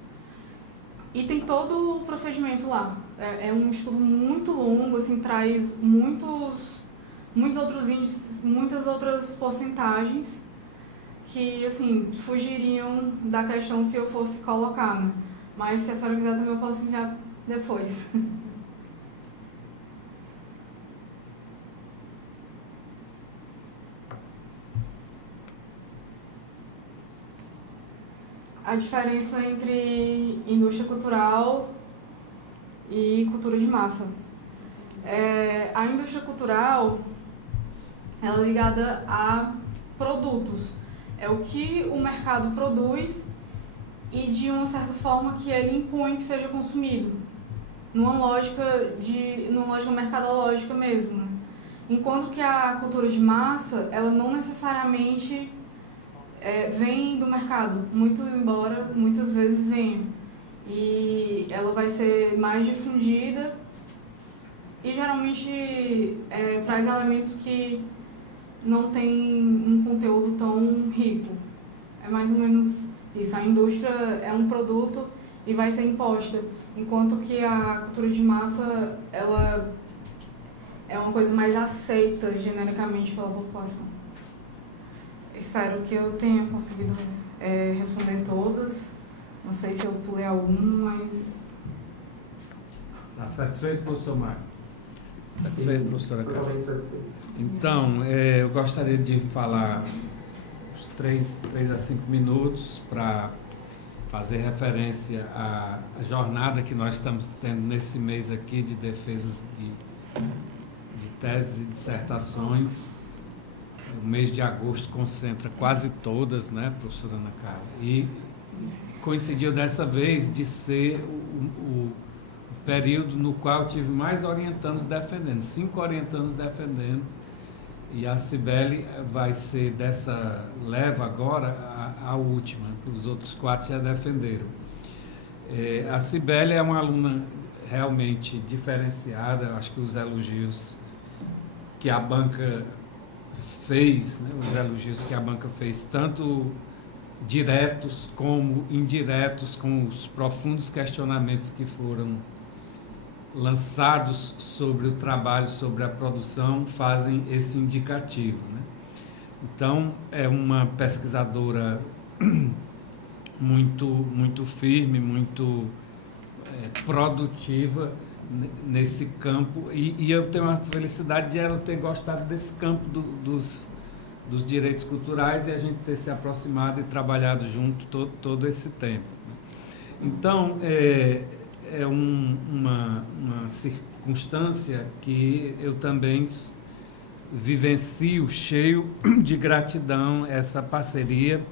E tem todo o procedimento lá. É um estudo muito longo, assim, traz muitos outros índices, muitas outras porcentagens que, assim, fugiriam da questão se eu fosse colocar, né? Mas se a senhora quiser também eu posso enviar depois. A diferença entre indústria cultural e cultura de massa. A indústria cultural ela é ligada a produtos. É o que o mercado produz e de uma certa forma que ele impõe que seja consumido, numa lógica mercadológica mesmo. Enquanto que a cultura de massa, ela não necessariamente vem do mercado, muito embora muitas vezes venha. E ela vai ser mais difundida e geralmente traz elementos que não tem um conteúdo tão rico. É mais ou menos isso. A indústria é um produto e vai ser imposta, enquanto que a cultura de massa ela é uma coisa mais aceita genericamente pela população. Espero que eu tenha conseguido responder todas. Não sei se eu pulei algum, mas... Está satisfeito, professor Mário? Satisfeito, professora Carla? Totalmente satisfeito. Então, eu gostaria de falar uns 3 a 5 minutos para fazer referência à jornada que nós estamos tendo nesse mês aqui de defesas de de teses e dissertações. O mês de agosto concentra quase todas, né, professora Ana Carla? E coincidiu dessa vez de ser o período no qual eu tive mais orientandos defendendo, 5 orientandos defendendo, e a Cibele vai ser dessa leva agora a última, os outros 4 já defenderam. A Cibele é uma aluna realmente diferenciada, acho que os elogios que a banca fez, né, os elogios que a banca fez, tanto diretos como indiretos, com os profundos questionamentos que foram lançados sobre o trabalho, sobre a produção, fazem esse indicativo, né? Então, é uma pesquisadora muito firme, muito produtiva nesse campo, e eu tenho a felicidade de ela ter gostado desse campo dos direitos culturais e a gente ter se aproximado e trabalhado junto todo esse tempo. Então, uma circunstância que eu também vivencio cheio de gratidão, essa parceria,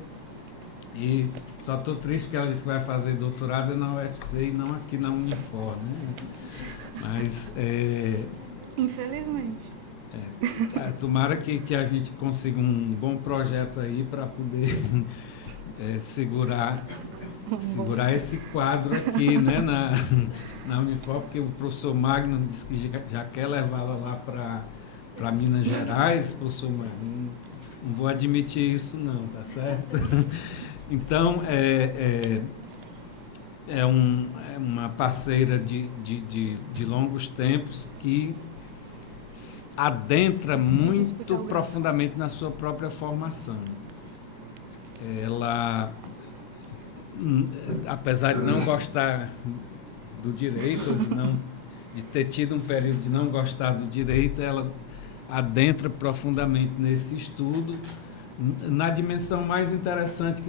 e só estou triste porque ela disse que vai fazer doutorado na UFC e não aqui na Unifor, né? Mas infelizmente. Tomara que a gente consiga um bom projeto aí para poder segurar esse quadro aqui, né, na Unifor, porque o professor Magno disse que já quer levá-la lá para Minas Gerais. Professor Magno, não vou admitir isso não, tá certo? Então, uma parceira de longos tempos que adentra muito profundamente na sua própria formação. Ela, apesar de não gostar do direito, de ter tido um período de não gostar do direito, ela adentra profundamente nesse estudo, na dimensão mais interessante,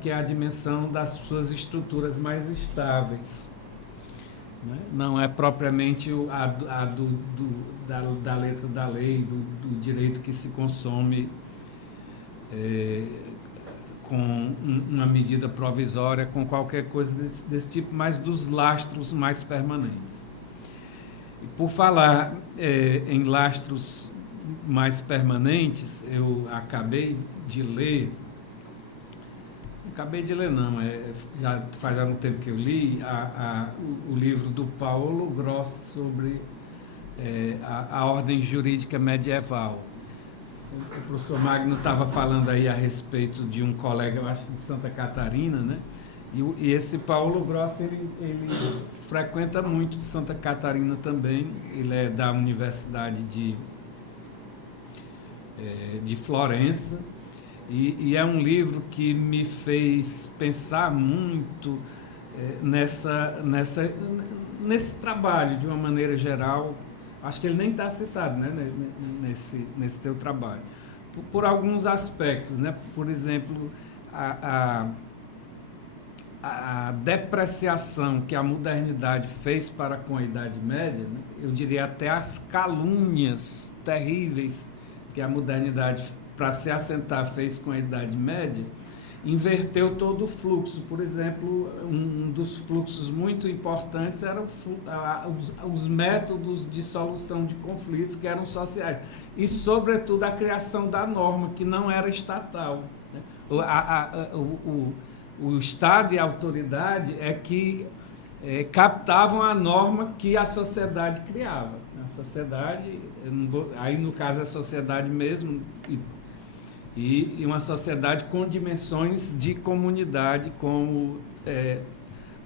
que é a dimensão das suas estruturas mais estáveis. Não é propriamente da letra da lei, do direito que se consome com uma medida provisória, com qualquer coisa desse tipo, mas dos lastros mais permanentes. E por falar em lastros mais permanentes, eu acabei de ler não, já faz algum tempo que eu li o livro do Paulo Grossi sobre a ordem jurídica medieval. O professor Magno estava falando aí a respeito de um colega, eu acho que de Santa Catarina, né? E esse Paulo Grossi, ele frequenta muito de Santa Catarina também, ele é da Universidade de Florença, e é um livro que me fez pensar muito nesse trabalho, de uma maneira geral. Acho que ele nem está citado, né, nesse teu trabalho, por alguns aspectos, né? Por exemplo, a depreciação que a modernidade fez para com a Idade Média, né? Eu diria até as calúnias terríveis que a modernidade, para se assentar, fez com a Idade Média, inverteu todo o fluxo. Por exemplo, um dos fluxos muito importantes eram os métodos de solução de conflitos que eram sociais e, sobretudo, a criação da norma, que não era estatal, né? O Estado e a autoridade é que captavam a norma que a sociedade criava. A sociedade, aí no caso a sociedade mesmo, e uma sociedade com dimensões de comunidade, como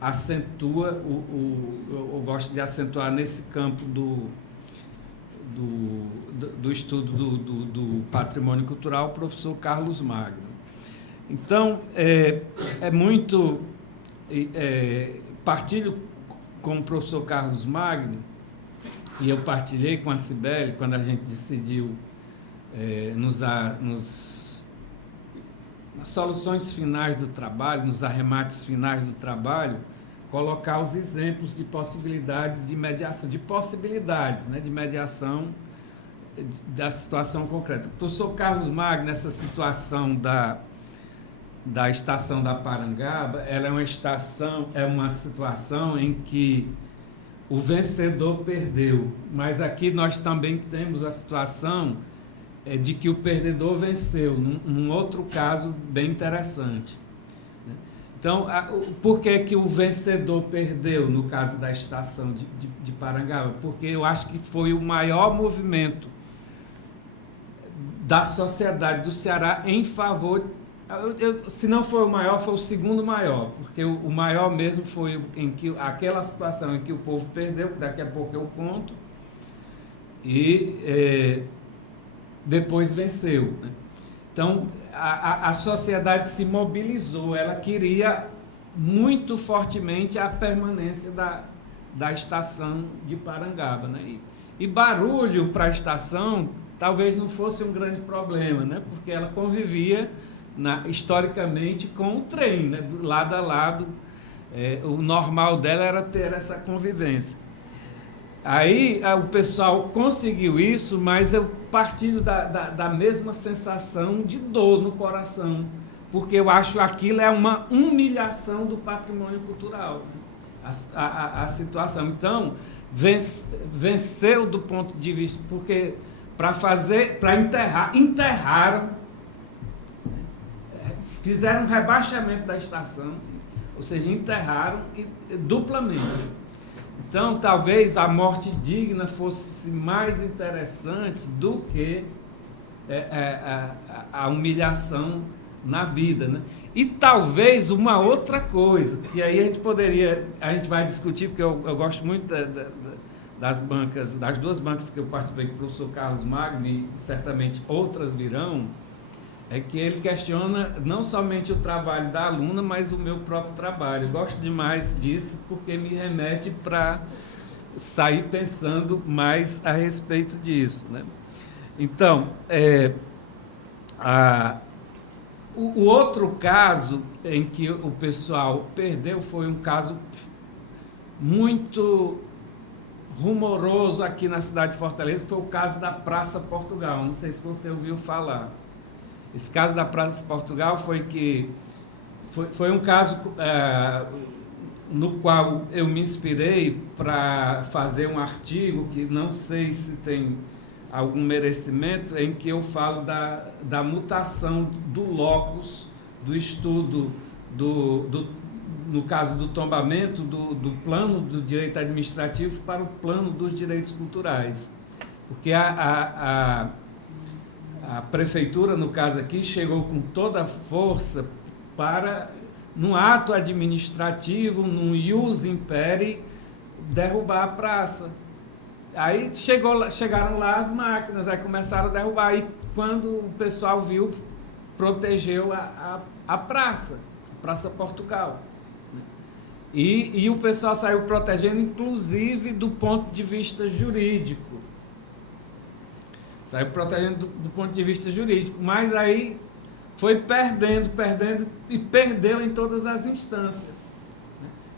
acentua, eu gosto de acentuar nesse campo do estudo do patrimônio cultural, o professor Carlos Magno. Então, partilho com o professor Carlos Magno, e eu partilhei com a Cibele, quando a gente decidiu nas soluções finais do trabalho, nos arremates finais do trabalho, colocar os exemplos de possibilidades de mediação, né, de mediação da situação concreta. O professor Carlos Magno, nessa situação da estação da Parangaba, ela é uma situação em que o vencedor perdeu, mas aqui nós também temos a situação de que o perdedor venceu, num outro caso bem interessante. Então, por que o vencedor perdeu no caso da estação de Parangaba? Porque eu acho que foi o maior movimento da sociedade do Ceará em favor, se não foi o maior, foi o segundo maior, porque o maior mesmo foi em que aquela situação em que o povo perdeu, que daqui a pouco eu conto, e depois venceu, né? Então, a sociedade se mobilizou, ela queria muito fortemente a permanência da estação de Parangaba, né? E barulho para a estação talvez não fosse um grande problema, né? Porque ela convivia historicamente com o trem, né? Do lado a lado, o normal dela era ter essa convivência. Aí o pessoal conseguiu isso, mas eu partindo da mesma sensação de dor no coração, porque eu acho que aquilo é uma humilhação do patrimônio cultural, a situação. Então, venceu do ponto de vista, porque para enterraram, fizeram um rebaixamento da estação, ou seja, enterraram duplamente. Então, talvez a morte digna fosse mais interessante do que a humilhação na vida, né? E talvez uma outra coisa, que aí a gente vai discutir, porque eu gosto muito das bancas, das duas bancas que eu participei com o professor Carlos Magno, e certamente outras virão, é que ele questiona não somente o trabalho da aluna, mas o meu próprio trabalho. Eu gosto demais disso, porque me remete para sair pensando mais a respeito disso, né? Então, o outro caso em que o pessoal perdeu foi um caso muito rumoroso aqui na cidade de Fortaleza, foi o caso da Praça Portugal. Não sei se você ouviu falar. Esse caso da Praça Portugal foi um caso no qual eu me inspirei para fazer um artigo que não sei se tem algum merecimento, em que eu falo da mutação do locus, do estudo, no caso do tombamento, do plano do direito administrativo para o plano dos direitos culturais. Porque a prefeitura, no caso aqui, chegou com toda a força para, num ato administrativo, num ius imperi, derrubar a praça. Aí chegaram lá as máquinas, aí começaram a derrubar. Aí, quando o pessoal viu, protegeu a Praça Portugal. E o pessoal saiu protegendo, inclusive, do ponto de vista jurídico. Saiu protegendo do ponto de vista jurídico, mas aí foi perdendo e perdeu em todas as instâncias.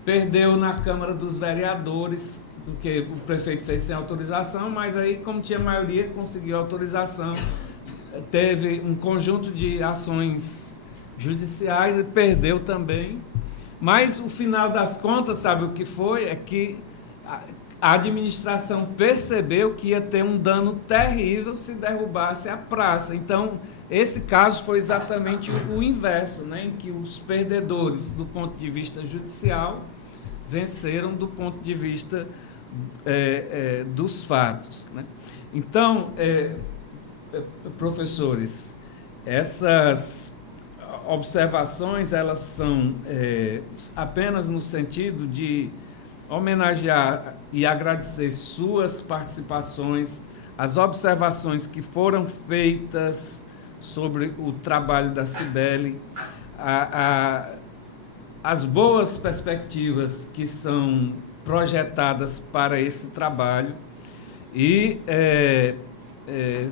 Perdeu na Câmara dos Vereadores, porque o prefeito fez sem autorização, mas aí, como tinha maioria, conseguiu autorização. Teve um conjunto de ações judiciais e perdeu também. Mas o final das contas, sabe o que foi? É que a administração percebeu que ia ter um dano terrível se derrubasse a praça. Então, esse caso foi exatamente o inverso, né? Em que os perdedores, do ponto de vista judicial, venceram do ponto de vista dos fatos, né? Então, professores, essas observações, elas são apenas no sentido de homenagear e agradecer suas participações, as observações que foram feitas sobre o trabalho da Cibele, as boas perspectivas que são projetadas para esse trabalho, e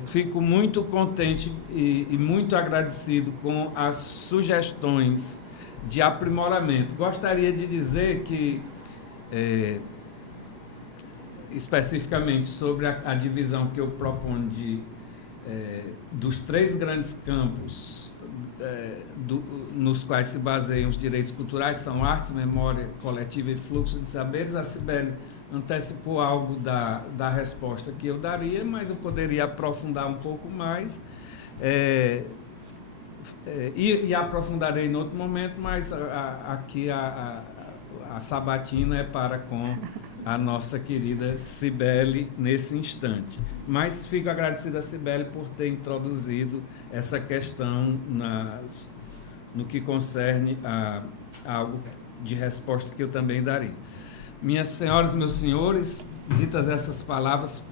fico muito contente e muito agradecido com as sugestões de aprimoramento. Gostaria de dizer que especificamente sobre a divisão que eu proponho dos 3 grandes campos nos quais se baseiam os direitos culturais, são artes, memória coletiva e fluxo de saberes. A Cibele antecipou algo da resposta que eu daria, mas eu poderia aprofundar um pouco mais, e aprofundarei em outro momento, mas aqui a sabatina é para com a nossa querida Cibele nesse instante. Mas fico agradecido a Cibele por ter introduzido essa questão no que concerne a algo de resposta que eu também daria. Minhas senhoras e meus senhores, ditas essas palavras,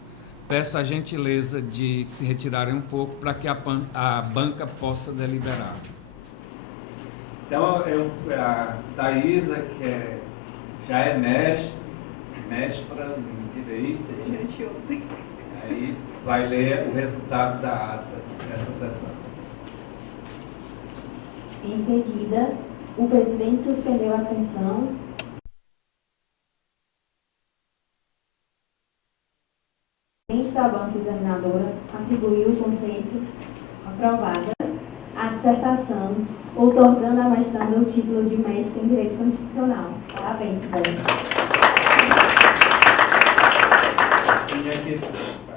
peço a gentileza de se retirarem um pouco para que a banca possa deliberar. Então, a Thaisa, que já é mestra em Direito, aí vai ler o resultado da ata dessa sessão. Em seguida, o presidente suspendeu a sessão. O presidente da banca examinadora atribuiu o conceito aprovada à dissertação, outorgando à mestranda o título de mestre em Direito Constitucional. Parabéns, Cibele. Sim, aqui.